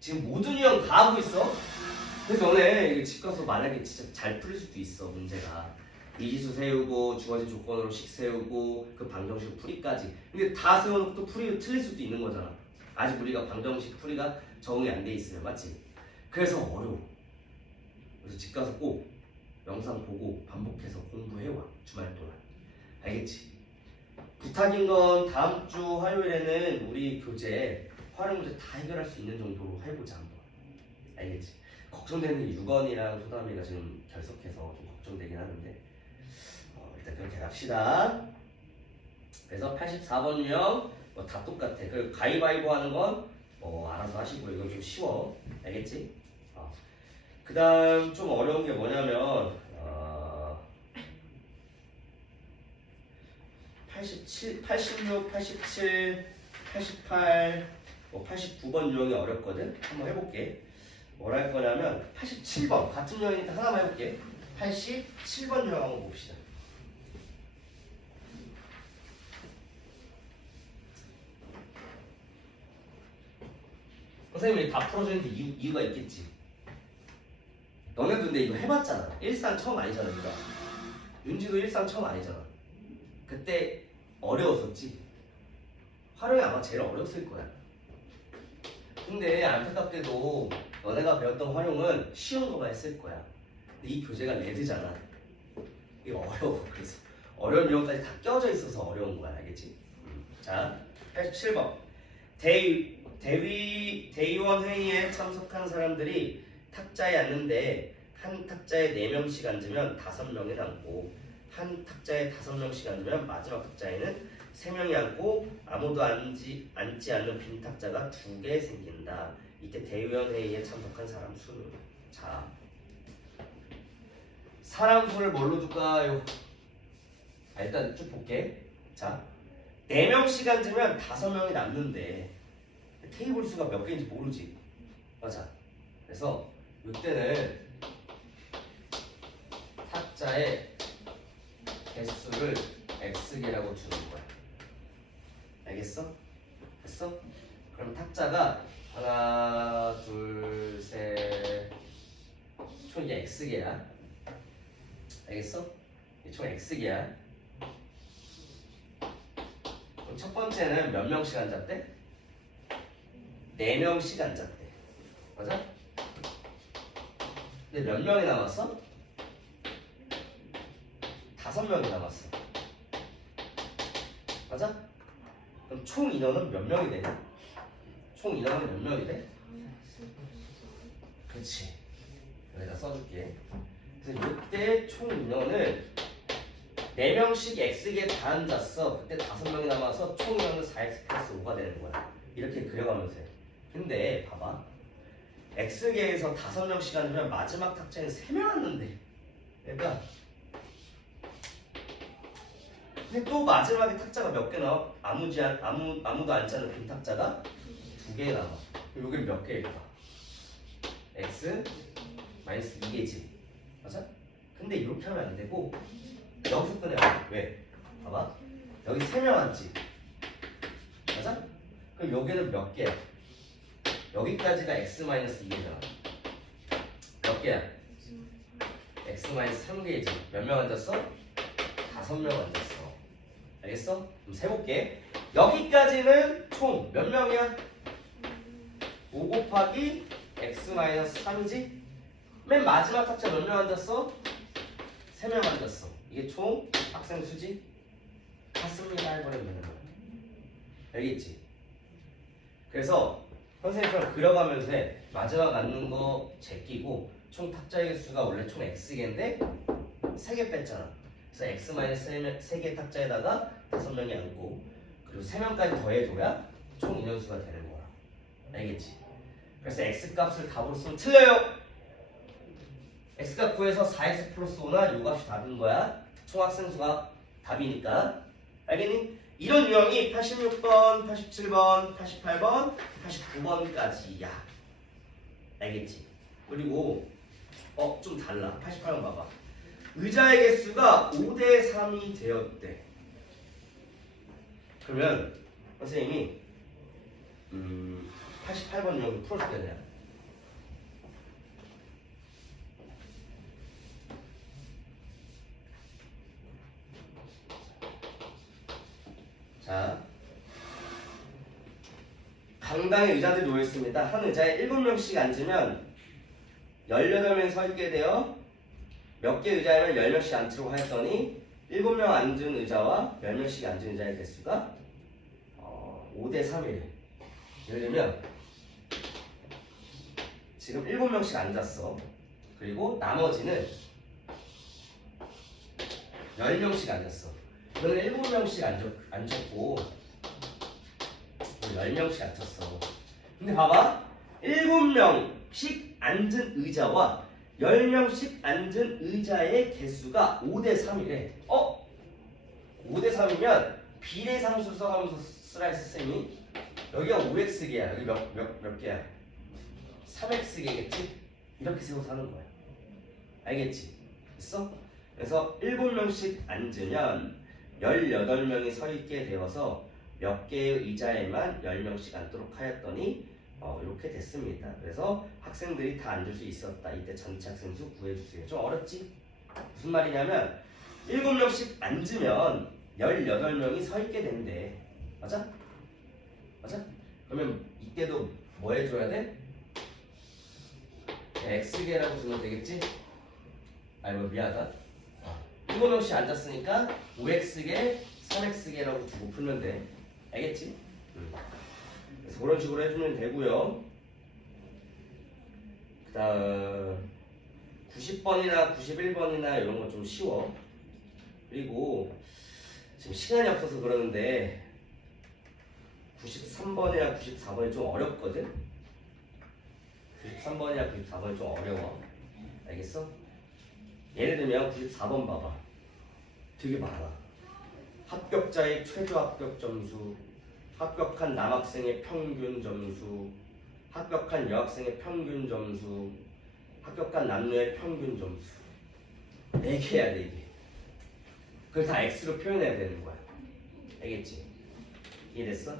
지금 모든 유형 다 하고 있어. 그래서 너네 이거 집 가서 만약에 진짜 잘 풀릴 수도 있어. 문제가 미지수 세우고 주어진 조건으로 식 세우고 그 방정식 풀이까지. 근데 다 세워놓고 또 풀이 틀릴 수도 있는 거잖아. 아직 우리가 방정식 풀이가 적응이 안 돼 있어요. 맞지? 그래서 어려워. 그래서 집 가서 꼭 영상 보고 반복해서 공부해와. 주말 동안. 알겠지? 부탁인 건 다음 주 화요일에는 우리 교재 활용 문제 다 해결할 수 있는 정도로 해보자 한번. 알겠지? 걱정되는 게 6원이랑 소담이가 지금 결석해서 좀 걱정되긴 하는데 일단 그렇게 합시다. 그래서 84번 유형 다 똑같아. 그리고 가위바위보 하는 건 알아서 하시고 이건 좀 쉬워. 알겠지? 그 다음 좀 어려운 게 뭐냐면 87, 86, 87, 88, 89번 유형이 어렵거든? 한번 해볼게. 뭘 할 거냐면 87번 같은 유형이니까 하나만 해볼게. 87번 유형 한번 봅시다. 선생님이 다 풀어주는데 이유가 있겠지. 너네도 근데 이거 해봤잖아. 일상 처음 아니잖아. 이거 윤지도 일상 처음 아니잖아. 그때 어려웠었지. 활용이 아마 제일 어렵을 거야. 근데 안타깝게도 너네가 배웠던 활용은 쉬운 거만 했을 거야. 근데 이 교재가 레드잖아. 이게 어려워. 그래서 어려운 유형까지 다 껴져 있어서 어려운 거야. 알겠지? 자, 87번. 대의원 회의에 참석한 사람들이 탁자에 앉는데 한 탁자에 4명씩 앉으면 5명이 남고 한 탁자에 5명씩 앉으면 마지막 탁자에는 3명이 앉고 아무도 앉지 않는 빈 탁자가 2개 생긴다. 이때 대의원 회의에 참석한 사람 수는? 자, 사람 수를 뭘로 둘까요? 일단 쭉 볼게. 자, 4명씩 앉으면 5명이 남는데 테이블 수가 몇 개인지 모르지. 맞아. 그래서 이때는 탁자의 개수를 x개라고 주는 거야. 알겠어? 됐어? 그럼 탁자가 하나, 둘, 셋, 총 이게 x개야. 알겠어? 총 x개야. 그럼 첫 번째는 몇 명씩 앉았대? 4명씩 앉았대. 맞아? 근데 몇 명이 남았어? 5명이 남았어. 맞아? 그럼 총 인원은 몇 명이 되냐? 총 인원은 몇 명이 돼? 그렇지. 여기다 써줄게. 그래서 이때 총 인원은 4명씩 x개 다 앉았어. 그때 5명이 남아서 총 인원은 4x 플러스 5가 되는 거야. 이렇게 그려가면서 해. 근데 봐봐. x개에서 5명씩 앉으면 마지막 탁자에는 3명 앉는데. 그러니까 근데 또 마지막에 탁자가 몇 개 나와? 아무도 앉지 않는 빈 탁자가 2개 남아. 그럼 여긴 몇 개일까? x 마이너스 2개지. 맞아? 근데 이렇게 하면 안 되고 여기서 꺼내야 돼. 왜? 봐봐. 여기 3명 앉지. 맞아? 그럼 여기는 몇 개야? 여기까지가 x 마이너스 2개잖아. 몇 개야? x 마이너스 3개지. 몇 명 앉았어? 5명 앉았어. 알겠어? 그럼 세볼게. 여기까지는 총 몇 명이야? 5 곱하기 x 마이너스 3이지? 맨 마지막 탁자 몇 명 앉았어? 3명 앉았어. 이게 총 학생 수지? 같습니다 해버리면 되는 거야. 알겠지? 그래서 선생님처럼 그려가면서 해. 마지막 앉는 거 제끼고 총 탁자의 수가 원래 총 x개인데 3개 뺐잖아. 그래서 x 마이너스 3개 탁자에다가 5명이 앉고 그리고 3명까지 더해줘야 총 인원수가 되는 거야. 알겠지? 그래서 x 값을 답으로 쓰면 틀려요. x 값 구해서 4x 플러스 5나 요 값이 답인 거야. 총 학생 수가 답이니까. 알겠니? 이런 유형이 86번, 87번, 88번, 89번까지야. 알겠지? 그리고 좀 달라. 88번 봐봐. 의자의 개수가 5대 3이 되었대. 그러면 선생님이 88번 유형 풀어줄게요. 자, 강당에 의자들이 놓여있습니다. 한 의자에 7명씩 앉으면 18명이 서 있게 되어 몇 개 의자에만 10명씩 앉도록 하였더니 7명 앉은 의자와 10명씩 앉은 의자의 개수가 5대 3이래. 예를 들면 지금 7명씩 앉았어. 그리고 나머지는 10명씩 앉았어. 너는 7명씩 앉았고 10명씩 앉았어. 근데 봐봐. 7명씩 앉은 의자와 10명씩 앉은 의자의 개수가 5대 3이래. 5대 3이면 비례상수 써가면서 쓰라 했어 쌤이. 여기가 5x개야. 여기 몇 개야? 3x개겠지? 이렇게 세워서 하는 거야. 알겠지? 됐어? 그래서 7명씩 앉으면 18명이 서 있게 되어서 몇 개의 의자에만 10명씩 앉도록 하였더니 이렇게 됐습니다. 그래서 학생들이 다 앉을 수 있었다. 이때 전체 학생 수 구해주세요. 좀 어렵지? 무슨 말이냐면 7명씩 앉으면 18명이 서 있게 된대. 맞아? 맞아? 그러면 이때도 뭐 해줘야 돼? x개라고 주면 되겠지? 아이고 미안하다. 7명씩 앉았으니까 5x개, 3x개라고 두고 풀면 돼. 알겠지? 그래서 그런 식으로 해주면 되고요. 그 다음 90번이나 91번이나 이런 건 좀 쉬워. 그리고 지금 시간이 없어서 그러는데 93번이나 94번이 좀 어렵거든? 93번이나 94번이 좀 어려워. 알겠어? 예를 들면 94번 봐봐. 되게 많아. 합격자의 최저 합격 점수, 합격한 남학생의 평균 점수, 합격한 여학생의 평균 점수, 합격한 남녀의 평균 점수. 4개야, 4개. 그걸 다 x로 표현해야 되는 거야. 알겠지? 이해됐어?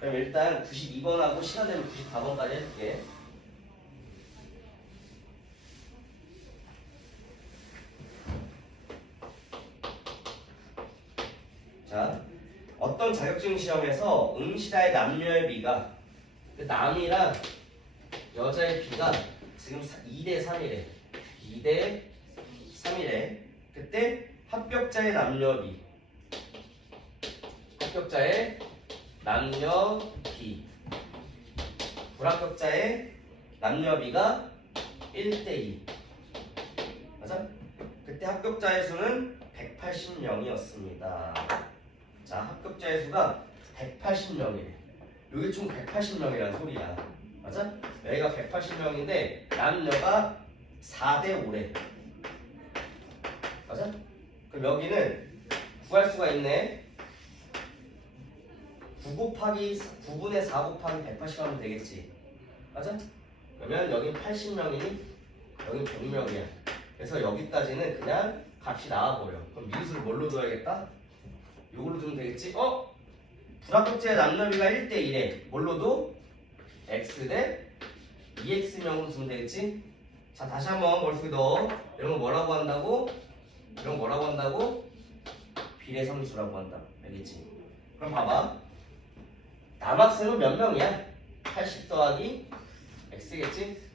그럼 일단 92번하고 시간 되면 94번까지 해줄게. 자, 어떤 자격증 시험에서 응시자의 남녀의 비가 남이랑 여자의 비가 지금 2대 3이래. 2대 3이래. 그때 합격자의 남녀 비, 합격자의 남녀 비, 불합격자의 남녀 비가 1대 2. 맞아? 그때 합격자의 수는 180명이었습니다. 자, 합격자의 수가 180명이래. 여기 총 180명이라는 소리야. 맞아? 여기가 180명인데 남녀가 4대 5래. 맞아? 그럼 여기는 구할 수가 있네. 9분의 4 곱하기 180 하면 되겠지. 맞아? 그러면 여긴 80명이니 여긴 100명이야. 그래서 여기까지는 그냥 값이 나와버려. 그럼 미수를 뭘로 둬야겠다? 요걸로 두면 되겠지? 불합격자의 남녀비가 1대1에 뭘로 둬? x 대 2x명으로 두면 되겠지? 자, 다시 한번 머릿속에 넣어. 이런 거 뭐라고 한다고? 이런 거 뭐라고 한다고? 비례함수라고 한다. 알겠지? 그럼 봐봐. 남학생은 몇 명이야? 80 더하기 x겠지?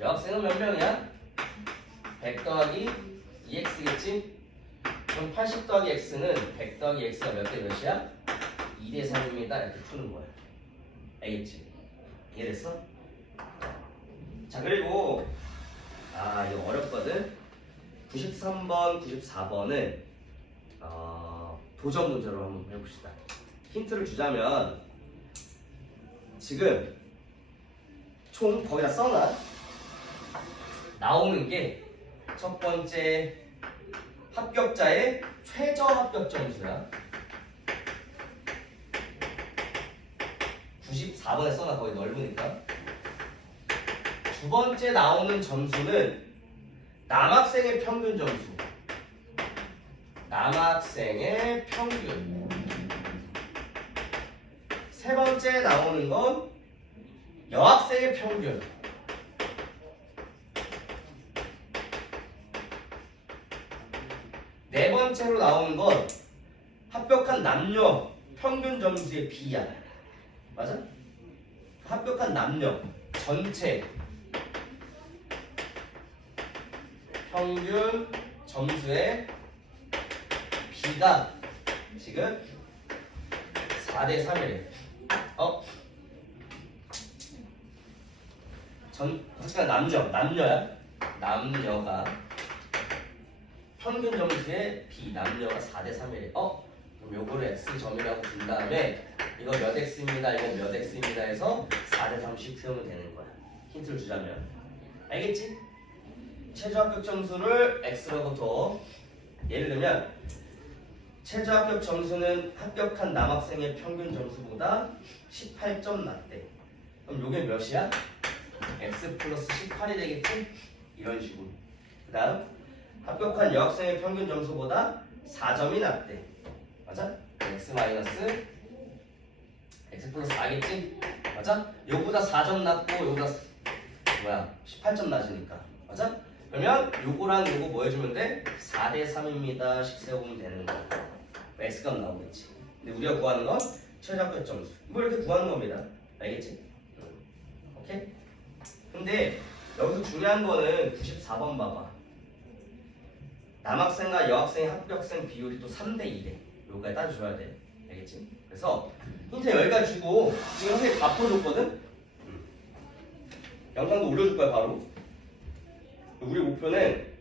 여학생은 몇 명이야? 100 더하기 2x겠지? 그럼 80 더하기 x는 100 더하기 x가 몇 대 몇이야? 2대 3입니다. 이렇게 푸는 거야. 알겠지? 이해됐어? 자, 그리고 이거 어렵거든. 93번, 94번은 도전 문제로 한번 해봅시다. 힌트를 주자면 지금 총 거기다 써놔. 나오는 게 첫 번째 합격자의 최저 합격 점수야. 94번에 써놔. 거기 넓으니까. 두 번째 나오는 점수는 남학생의 평균 점수. 남학생의 평균. 세 번째 나오는 건 여학생의 평균. 네 번째로 나오는 건 합격한 남녀 평균 점수의 비야. 맞아? 합격한 남녀 전체 평균 점수의 비가 지금 4대 3이래. 합격한 남녀야. 남녀가 평균 점수의 비남녀가 4대 3이래. 그럼 요거를 x점이라고 준 다음에 이거 몇 x입니다. 이거 몇 x입니다 해서 4대 3씩 태우면 되는 거야. 힌트를 주자면. 알겠지? 최저 합격 점수를 x라고 둬. 예를 들면 최저 합격 점수는 합격한 남학생의 평균 점수보다 18점 낮대. 그럼 요게 몇이야? x 플러스 18이 되겠지? 이런 식으로. 그 다음 합격한 여학생의 평균 점수보다 4점이 낮대. 맞아? x 마이너스 x 플러스 4겠지? 맞아? 요거보다 4점 낮고 요거보다 18점 낮으니까. 맞아? 그러면 요거랑 요거 뭐 해주면 돼? 4대 3입니다 씩 세우면 되는 거야. x값 나오겠지. 근데 우리가 구하는 건 최저 합격 점수. 뭐 이렇게 구하는 겁니다. 알겠지? 오케이? 근데 여기서 중요한 거는 94번 봐봐. 남학생과 여학생의 합격생 비율이 또 3대2래. 여기까지 따져줘야 돼. 알겠지? 그래서 힌트 여기까지 주고 지금 선생님이 다 풀어줬거든? 영상도 올려줄 거야 바로. 우리 목표는